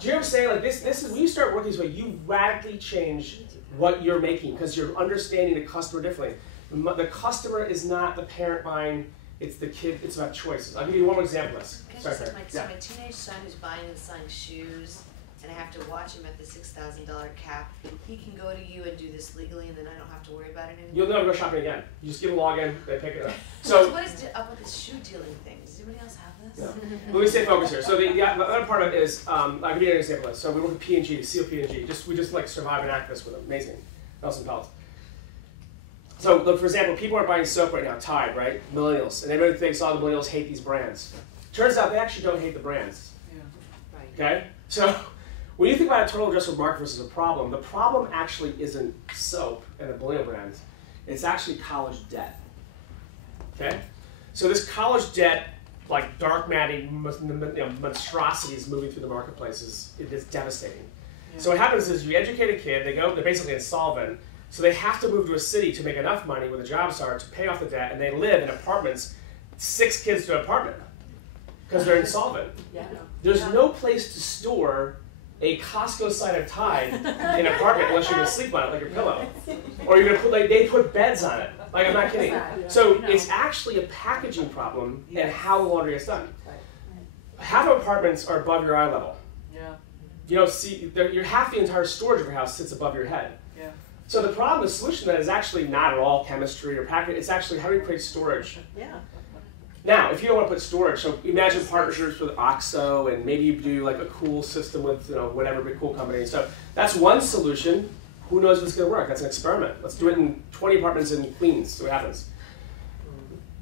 Do you know what I'm saying? Like this is, when you start working this way, you radically change what you're making because you're understanding the customer differently. The customer is not the parent buying, it's the kid, it's about choices. I'll give you one more example of this. So my teenage son who's buying his son shoes, and I have to watch him at the $6,000 cap, he can go to you and do this legally, and then I don't have to worry about it anymore? You'll never go shopping again. You just give them a login, they pick it up. So what is up with this shoe dealing thing? Does anybody else have this? No. Let me stay focused here. So the other part of it is, I'll give you an example of this. So we work with P&G, Seal P&G. We just like survive and act this with them. Amazing. Nelson Peltz. So look, for example, people are buying soap right now, Tide, right? Millennials. And everybody thinks all the millennials hate these brands. Turns out they actually don't hate the brands. Yeah. Right. Okay? So when you think about a total addressable market versus a problem, the problem actually isn't soap and the millennial brands. It's actually college debt. Okay? So this college debt, like dark matting monstrosities moving through the marketplace is devastating. Yeah. So what happens is you educate a kid, they're basically insolvent, so they have to move to a city to make enough money where the jobs are to pay off the debt, and they live in apartments, 6 kids to an apartment, because they're insolvent. Yeah. There's no place to store a Costco side of Tide in an apartment unless you're going to sleep on it like your pillow. Or you're going to put, like, they put beds on it. Like, I'm not kidding. So it's actually a packaging problem and how the laundry is done. Half of apartments are above your eye level. Yeah. You don't see, half the entire storage of your house sits above your head. Yeah. So the problem, the solution that is actually not at all chemistry or packaging, it's actually how do we create storage? Yeah. Now, if you don't want to put storage, so imagine partnerships with OXO, and maybe you do like a cool system with whatever big cool company. So that's one solution. Who knows if it's going to work? That's an experiment. Let's do it in 20 apartments in Queens. See what happens.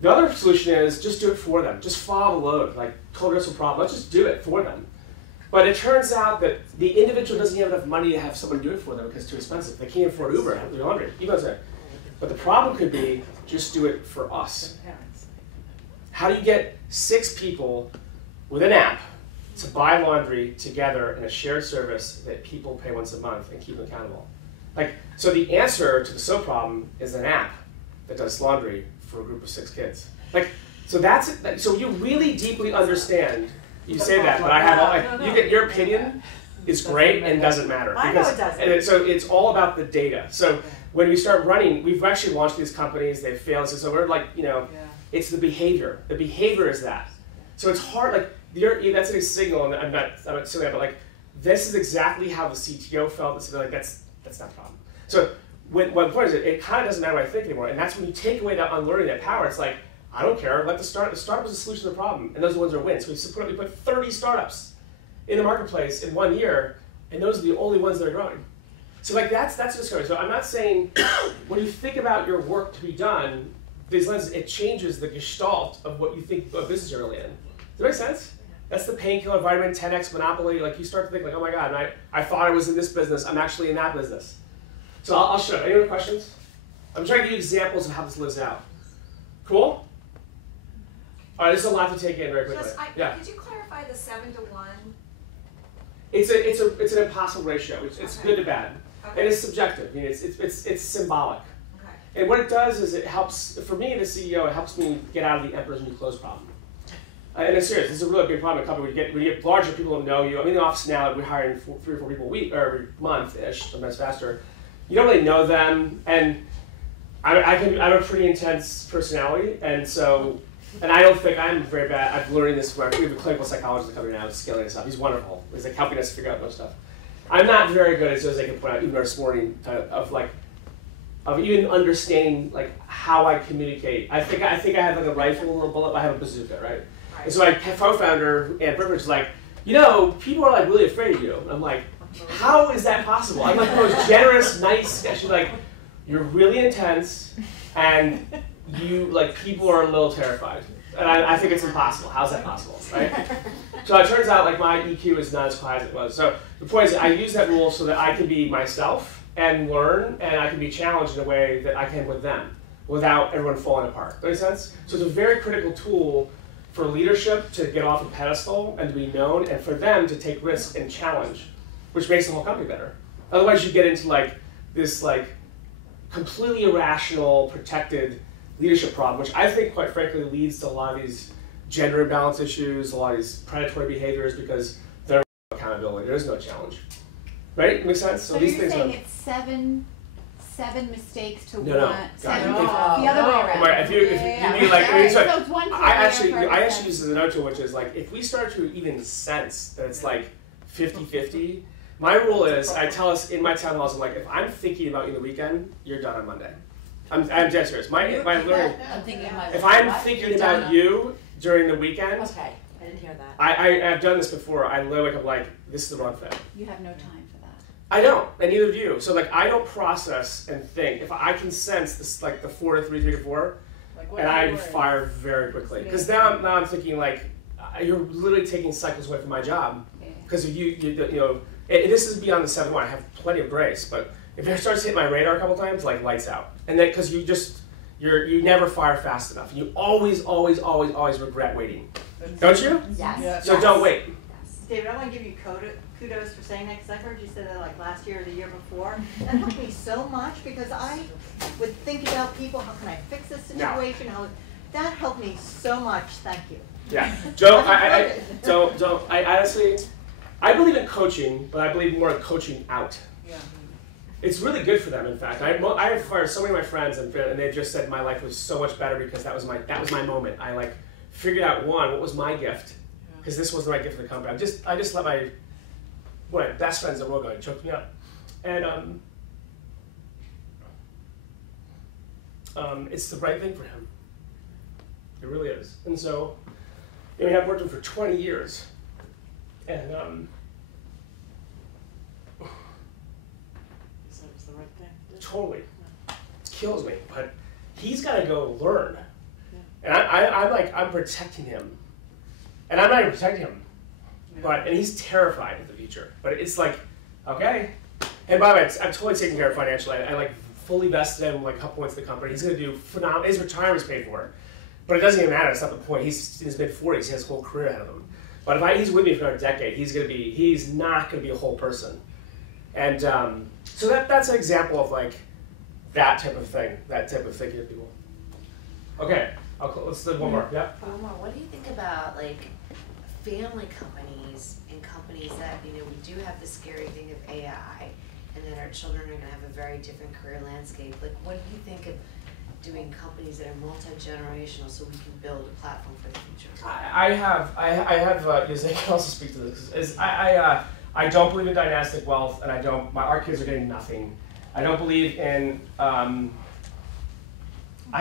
The other solution is just do it for them. Just follow the load. Like total addressable problem. Let's just do it for them. But it turns out that the individual doesn't have enough money to have someone do it for them because it's too expensive. They can't afford Uber, have to do laundry. You guys are. But the problem could be just do it for us. How do you get 6 people with an app to buy laundry together in a shared service that people pay once a month and keep them accountable? So the answer to the soap problem is an app that does laundry for a group of 6 kids. So that's it. So you really deeply understand. You say that, but I have all. Your opinion is great and doesn't matter. I know it doesn't. And so it's all about the data. So when we start running, we've actually launched these companies. They've failed. So we're like, it's the behavior. The behavior is that. So it's hard. That's a signal, and I'm not saying that, but this is exactly how the CTO felt. It's that's not a problem. So the point is, it kind of doesn't matter what I think anymore. And that's when you take away that unlearning, that power. It's like, I don't care. Let the startup is the solution to the problem, and those are the ones that win. So we put 30 startups in the marketplace in 1 year, and those are the only ones that are growing. So that's a discovery. So I'm not saying when you think about your work to be done, these lenses, it changes the gestalt of what you think a business you're really in. Does that make sense? That's the painkiller, vitamin 10x monopoly. You start to think oh my God, I thought I was in this business. I'm actually in that business. So I'll show you. Any other questions? I'm trying to give you examples of how this lives out. Cool? All right, this is a lot to take in very quickly. Could you clarify the 7 to 1? It's an impossible ratio. It's good to bad, and it's subjective. It's symbolic. Okay. And what it does is it helps. For me, the CEO, it helps me get out of the emperor's new clothes problem. And it's serious. This is a really big problem in a company. When you get larger, people don't know you. I'm in the office now. We're hiring 3 or 4 people a week or every month-ish, sometimes faster. You don't really know them, and I'm a pretty intense personality, and so. And I don't think I'm very bad. I've learned this from we have a clinical psychologist in the company now who's scaling this up. He's wonderful. He's helping us figure out most stuff. I'm not very good, as I can point out, even this morning, of even understanding how I communicate. I think I have a rifle, a little bullet. I have a bazooka, right? And so my co-founder, Ann Privilege, is people are really afraid of you. And I'm like, How is that possible? I'm like the most generous, nice, actually like, you're really intense, and you, like, people are a little terrified. And I think it's impossible. How's that possible, right? So it turns out like my EQ is not as high as it was. So the point is I use that rule so that I can be myself and learn, and I can be challenged in a way that I can with them without everyone falling apart. Does that make sense? So it's a very critical tool for leadership to get off a pedestal and to be known, and for them to take risks and challenge, which makes the whole company better. Otherwise you get into like this like completely irrational, protected leadership problem, which I think, quite frankly, leads to a lot of these gender imbalance issues, a lot of these predatory behaviors, because there's no accountability, there is no challenge. Right? Makes sense? So these you're things saying are, it's seven mistakes to No, no. one, Got it. the other way around. Right, if you mean like, I mean, So so it's one I actually failure for I every actually use the note tool, which is like, if we start to even sense that it's like 50-50, my rule is, I tell us in my town halls, I'm like, if I'm thinking about you the weekend, you're done on Monday. I'm dead serious. My learning, I'm thinking my if I'm what? thinking You're about done. you during the weekend, Okay, I didn't hear that. I've done this before. I literally wake up like, this is the wrong thing. You have no time for that. I don't, and neither do you. So like, I don't process and think. If I can sense this, like the 4 to 3, 3 to 4, and I fire very quickly. Because now I'm thinking like, you're literally taking cycles away from my job. Because if you know, and this is beyond the 7-1. I have plenty of grace, but if it starts to hit my radar a couple times, like lights out. And then because you never fire fast enough. You always regret waiting. Don't you? Yes. So don't wait. David, I want to give you kudos for saying that, because I heard you say that like last year or the year before. That helped me so much, because I would think about people, how can I fix this situation? That helped me so much. Thank you. Yeah. Joe, I honestly, I believe in coaching, but I believe more in coaching out. Yeah. It's really good for them, in fact. I have fired so many of my friends, and they've just said my life was so much better because that was my moment. I like figured out what was my gift, because this wasn't my gift for the company. I just let my best friends in the world go and choke me up, and it's the right thing for him. It really is. And so, I mean, I've worked with him for 20 years, and It's the right thing. totally. It kills me, but he's got to go learn. And I'm protecting him. And I'm not even protecting him. And he's terrified of the future. But it's like, okay. And by the way, I'm totally taking care of financially. I like fully vested him like a couple points in the company. He's going to do phenomenal. His retirement's paid for. But it doesn't even matter. That's not the point. He's in his mid-40s. He has his whole career ahead of him. But if he's with me for another decade, he's not going to be a whole person. And so that's an example of like that type of thing, that type of thinking of people. Okay, let's do one more. Yeah. One more. What do you think about like family companies and companies that, we do have the scary thing of AI, and that our children are going to have a very different career landscape? Like, what do you think of doing companies that are multi-generational so we can build a platform for the future? I have. They can also speak to this. I don't believe in dynastic wealth, and our kids are getting nothing. I don't believe in. I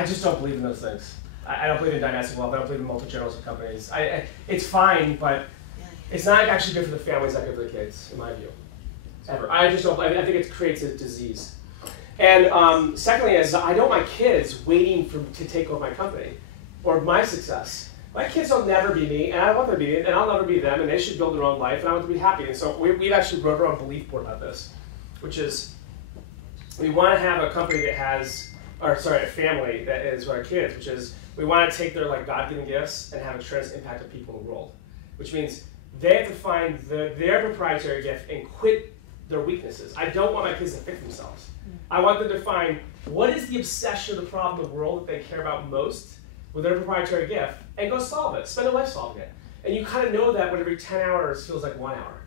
just don't believe in those things. I don't believe in dynastic wealth. I don't believe in multi-generational companies. It's fine, but it's not actually good for the families. Not good for the kids, in my view. Ever. I just don't. I think it creates a disease. And secondly, is I don't want my kids waiting to take over my company or my success. My kids will never be me, and I want them to be me, and I'll never be them, and they should build their own life, and I want them to be happy. And so we've actually wrote our own belief board about this, which is we want to have a company that has, a family that is our kids, which is we want to take their like God-given gifts and have a tremendous impact on people in the world, which means they have to find their proprietary gift and quit their weaknesses. I don't want my kids to fix themselves. I want them to find what is the obsession or the problem of the world that they care about most with their proprietary gift and go solve it. Spend their life solving it. And you kind of know that when every 10 hours feels like 1 hour,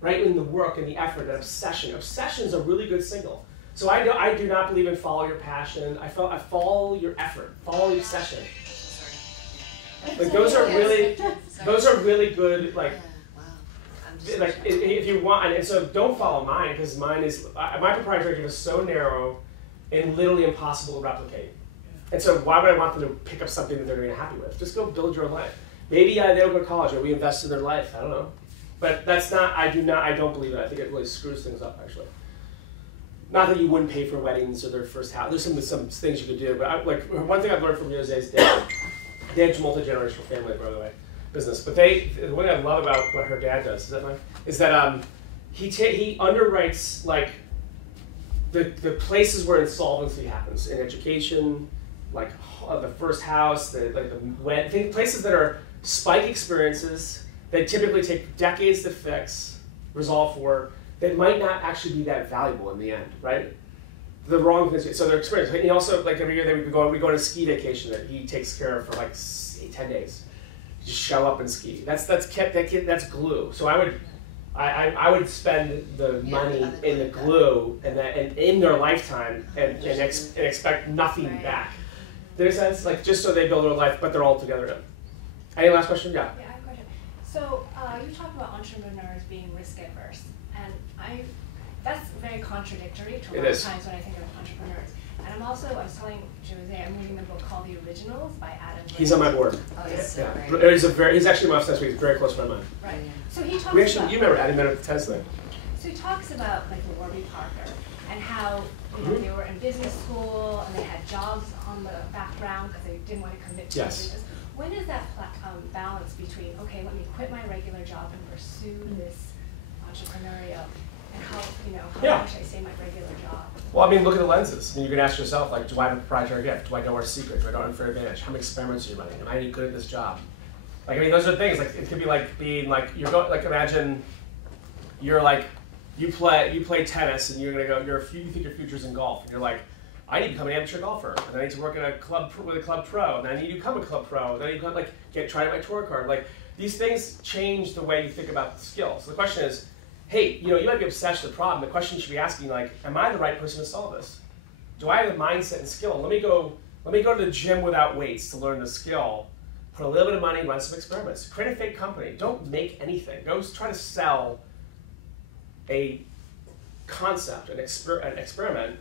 right? In the work and the effort, that obsession. Obsession is a really good signal. So I do not believe in follow your passion. I follow your effort, follow your obsession. Like those are really good, like, like if you want, and so don't follow mine, because mine is, my proprietary gift is so narrow and literally impossible to replicate. And so why would I want them to pick up something that they're going to be happy with? Just go build your own life. Maybe they don't go to college, or we invest in their life, I don't know. But that's not, I don't believe it. I think it really screws things up, actually. Not that you wouldn't pay for weddings or their first house. There's some things you could do, but one thing I've learned from Jose's dad, they had a multi-generational family, by the way, business. But the one thing I love about what her dad does, is that he underwrites like the places where insolvency happens in education, like the first house, places that are spike experiences that typically take decades to fix, resolve for, that might not actually be that valuable in the end, right? The wrong things. So their experience. He also, like every year we go on a ski vacation that he takes care of for like 10 days. Just show up and ski. That's glue. So I would spend the money in the glue and in their lifetime and expect nothing back. There's sense, like just so they build their life, but they're all together. Any last question? Yeah. Yeah, I have a question. So you talk about entrepreneurs being risk adverse, and that's very contradictory to a lot of times when I think of entrepreneurs. And I was telling Jose, I'm reading the book called The Originals by Adam. He's on my board. Oh, he's so great. He's actually my obsessed. He's a very close friend of mine. Right. So he talks about. You remember Adam met at the Tesla. So he talks about like the Warby Parker and how they were in business school and they had jobs on the background because they didn't want to commit to business. When is that balance between, okay, let me quit my regular job and pursue this entrepreneurial, and how should I say my regular job? Well, I mean, look at the lenses. I mean, you can ask yourself, like, do I have a proprietary gift? Do I know our secret? Do I know our unfair advantage? How many experiments are you running? Am I any good at this job? Like, I mean, those are things. Like, it could be like being like imagine you're like you play tennis and you're gonna go. You think your future's in golf, and you're like, I need to become an amateur golfer, and I need to work in a club with a club pro, and I need to become a club pro, and then you can try out my tour card. Like, these things change the way you think about the skills. So the question is, hey, you might be obsessed with the problem. The question you should be asking, like, am I the right person to solve this? Do I have the mindset and skill? Let me go to the gym without weights to learn the skill. Put a little bit of money, run some experiments. Create a fake company. Don't make anything. Go try to sell a concept, an experiment,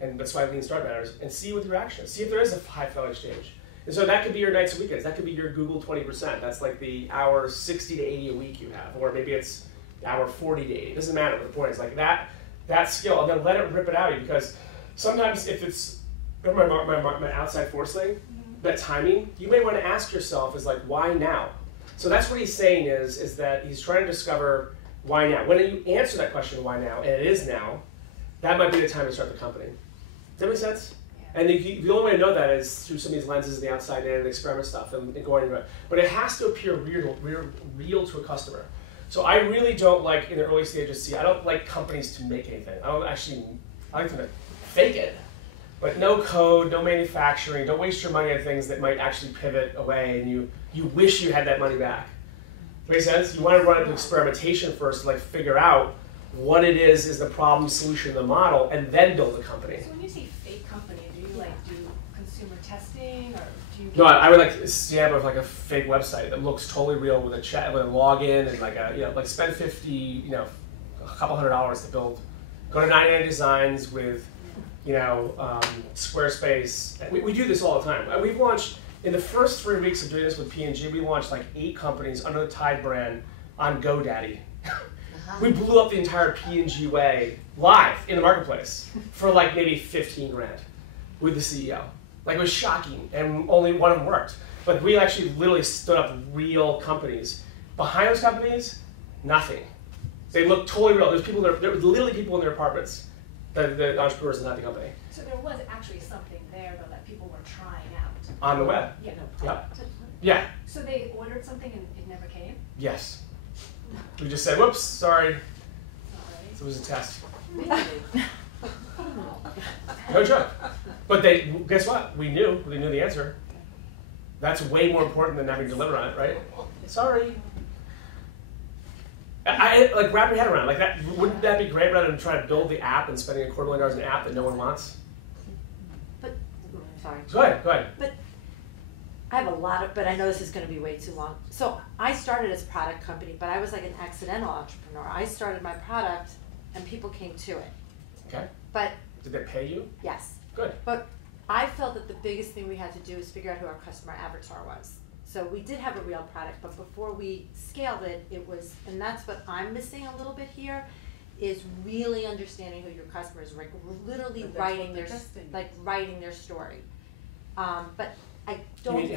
and that's why Lean Start matters, and see what the reaction is. See if there is a high-flow exchange. And so that could be your nights and weekends. That could be your Google 20%. That's like the hour 60 to 80 a week you have. Or maybe it's hour 40 to 80. It doesn't matter. But the point is, like, that skill, and then let it rip it out of you. Because sometimes if it's, remember my outside force thing? That timing, you may want to ask yourself is like, why now? So that's what he's saying is that he's trying to discover why now. When you answer that question, why now, and it is now, that might be the time to start the company. Does that make sense? Yeah. And the only way to know that is through some of these lenses, the outside in, and experiment stuff, and going into it. But it has to appear real to a customer. So I really don't like, in the early stages, I don't like companies to make anything. I like them to fake it. But no code, no manufacturing, don't waste your money on things that might actually pivot away and you wish you had that money back. Make sense? You want to run into experimentation first to figure out what it is the problem, solution, the model, and then build a company. So when you say fake company, do you do consumer testing, or do you? No, I would stamp with a fake website that looks totally real with a chat, with a login, and spend a couple $100 to build. Go to 99 Designs with Squarespace. We do this all the time. We've launched, in the first 3 weeks of doing this with P&G, we launched 8 companies under the Tide brand on GoDaddy. We blew up the entire P&G way live in the marketplace for maybe 15 grand with the CEO. It was shocking, and only one of them worked. But we actually literally stood up real companies. Behind those companies, nothing. They look totally real. There were literally people in their apartments. The entrepreneurs and not the company. So there was actually something there, though, that people were trying out. On the web? Yeah. Yep. Yeah. So they ordered something and it never came? Yes. We just said, whoops, sorry. So it was a test. No joke. But guess what? We knew the answer. That's way more important than having to deliver on it, right? Sorry. Wrap your head around that. Wouldn't that be great rather than trying to build the app and spending $250,000 on an app that no one wants? But, sorry. Go ahead. But I have a lot of, but I know this is going to be way too long. So I started as a product company, but I was an accidental entrepreneur. I started my product and people came to it. Okay. But did they pay you? Yes. Good. But I felt that the biggest thing we had to do is figure out who our customer avatar was. So we did have a real product, but before we scaled it, it was, and that's what I'm missing a little bit here, is really understanding who your customers are, like literally writing their story. But I don't.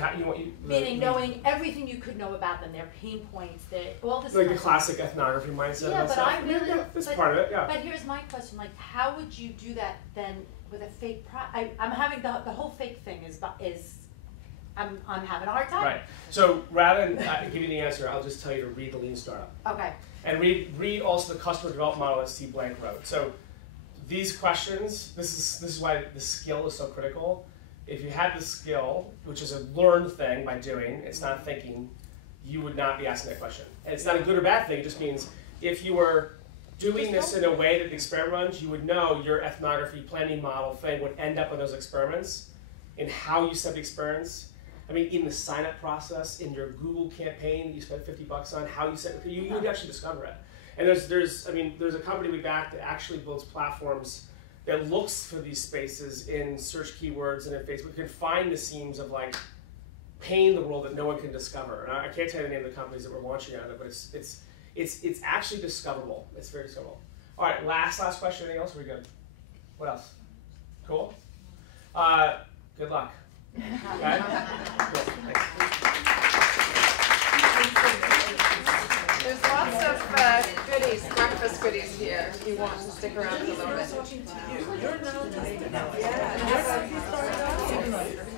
Meaning knowing everything you could know about them, their pain points, all this. Like the classic ethnography mindset. Yeah, but I really. That's part of it. Yeah. But here's my question: like, how would you do that then with a fake I'm having the whole fake thing is I'm having a hard time. Right. So rather than give you the answer, I'll just tell you to read the Lean Startup. Okay. And read also the customer development model that Steve Blank wrote. So these questions, this is why the skill is so critical. If you had the skill, which is a learned thing by doing, it's not thinking, you would not be asking that question. And it's not a good or bad thing, it just means if you were doing this in a way that the experiment runs, you would know your ethnography planning model thing would end up in those experiments, in how you set the experiments. I mean, in the sign-up process, in your Google campaign that you spent $50 on, how you set it, you would actually discover it. And there's a company we backed that actually builds platforms that looks for these spaces in search keywords and in Facebook. You can find the seams of like pain in the world that no one can discover. And I can't tell you the name of the companies that we're launching on it, but it's actually discoverable. It's very discoverable. All right, last question. Anything else? We're good. What else? Cool. Good luck. Okay? Cool. Thanks. There's lots of goodies, breakfast goodies here, if you want to stick around for a little bit.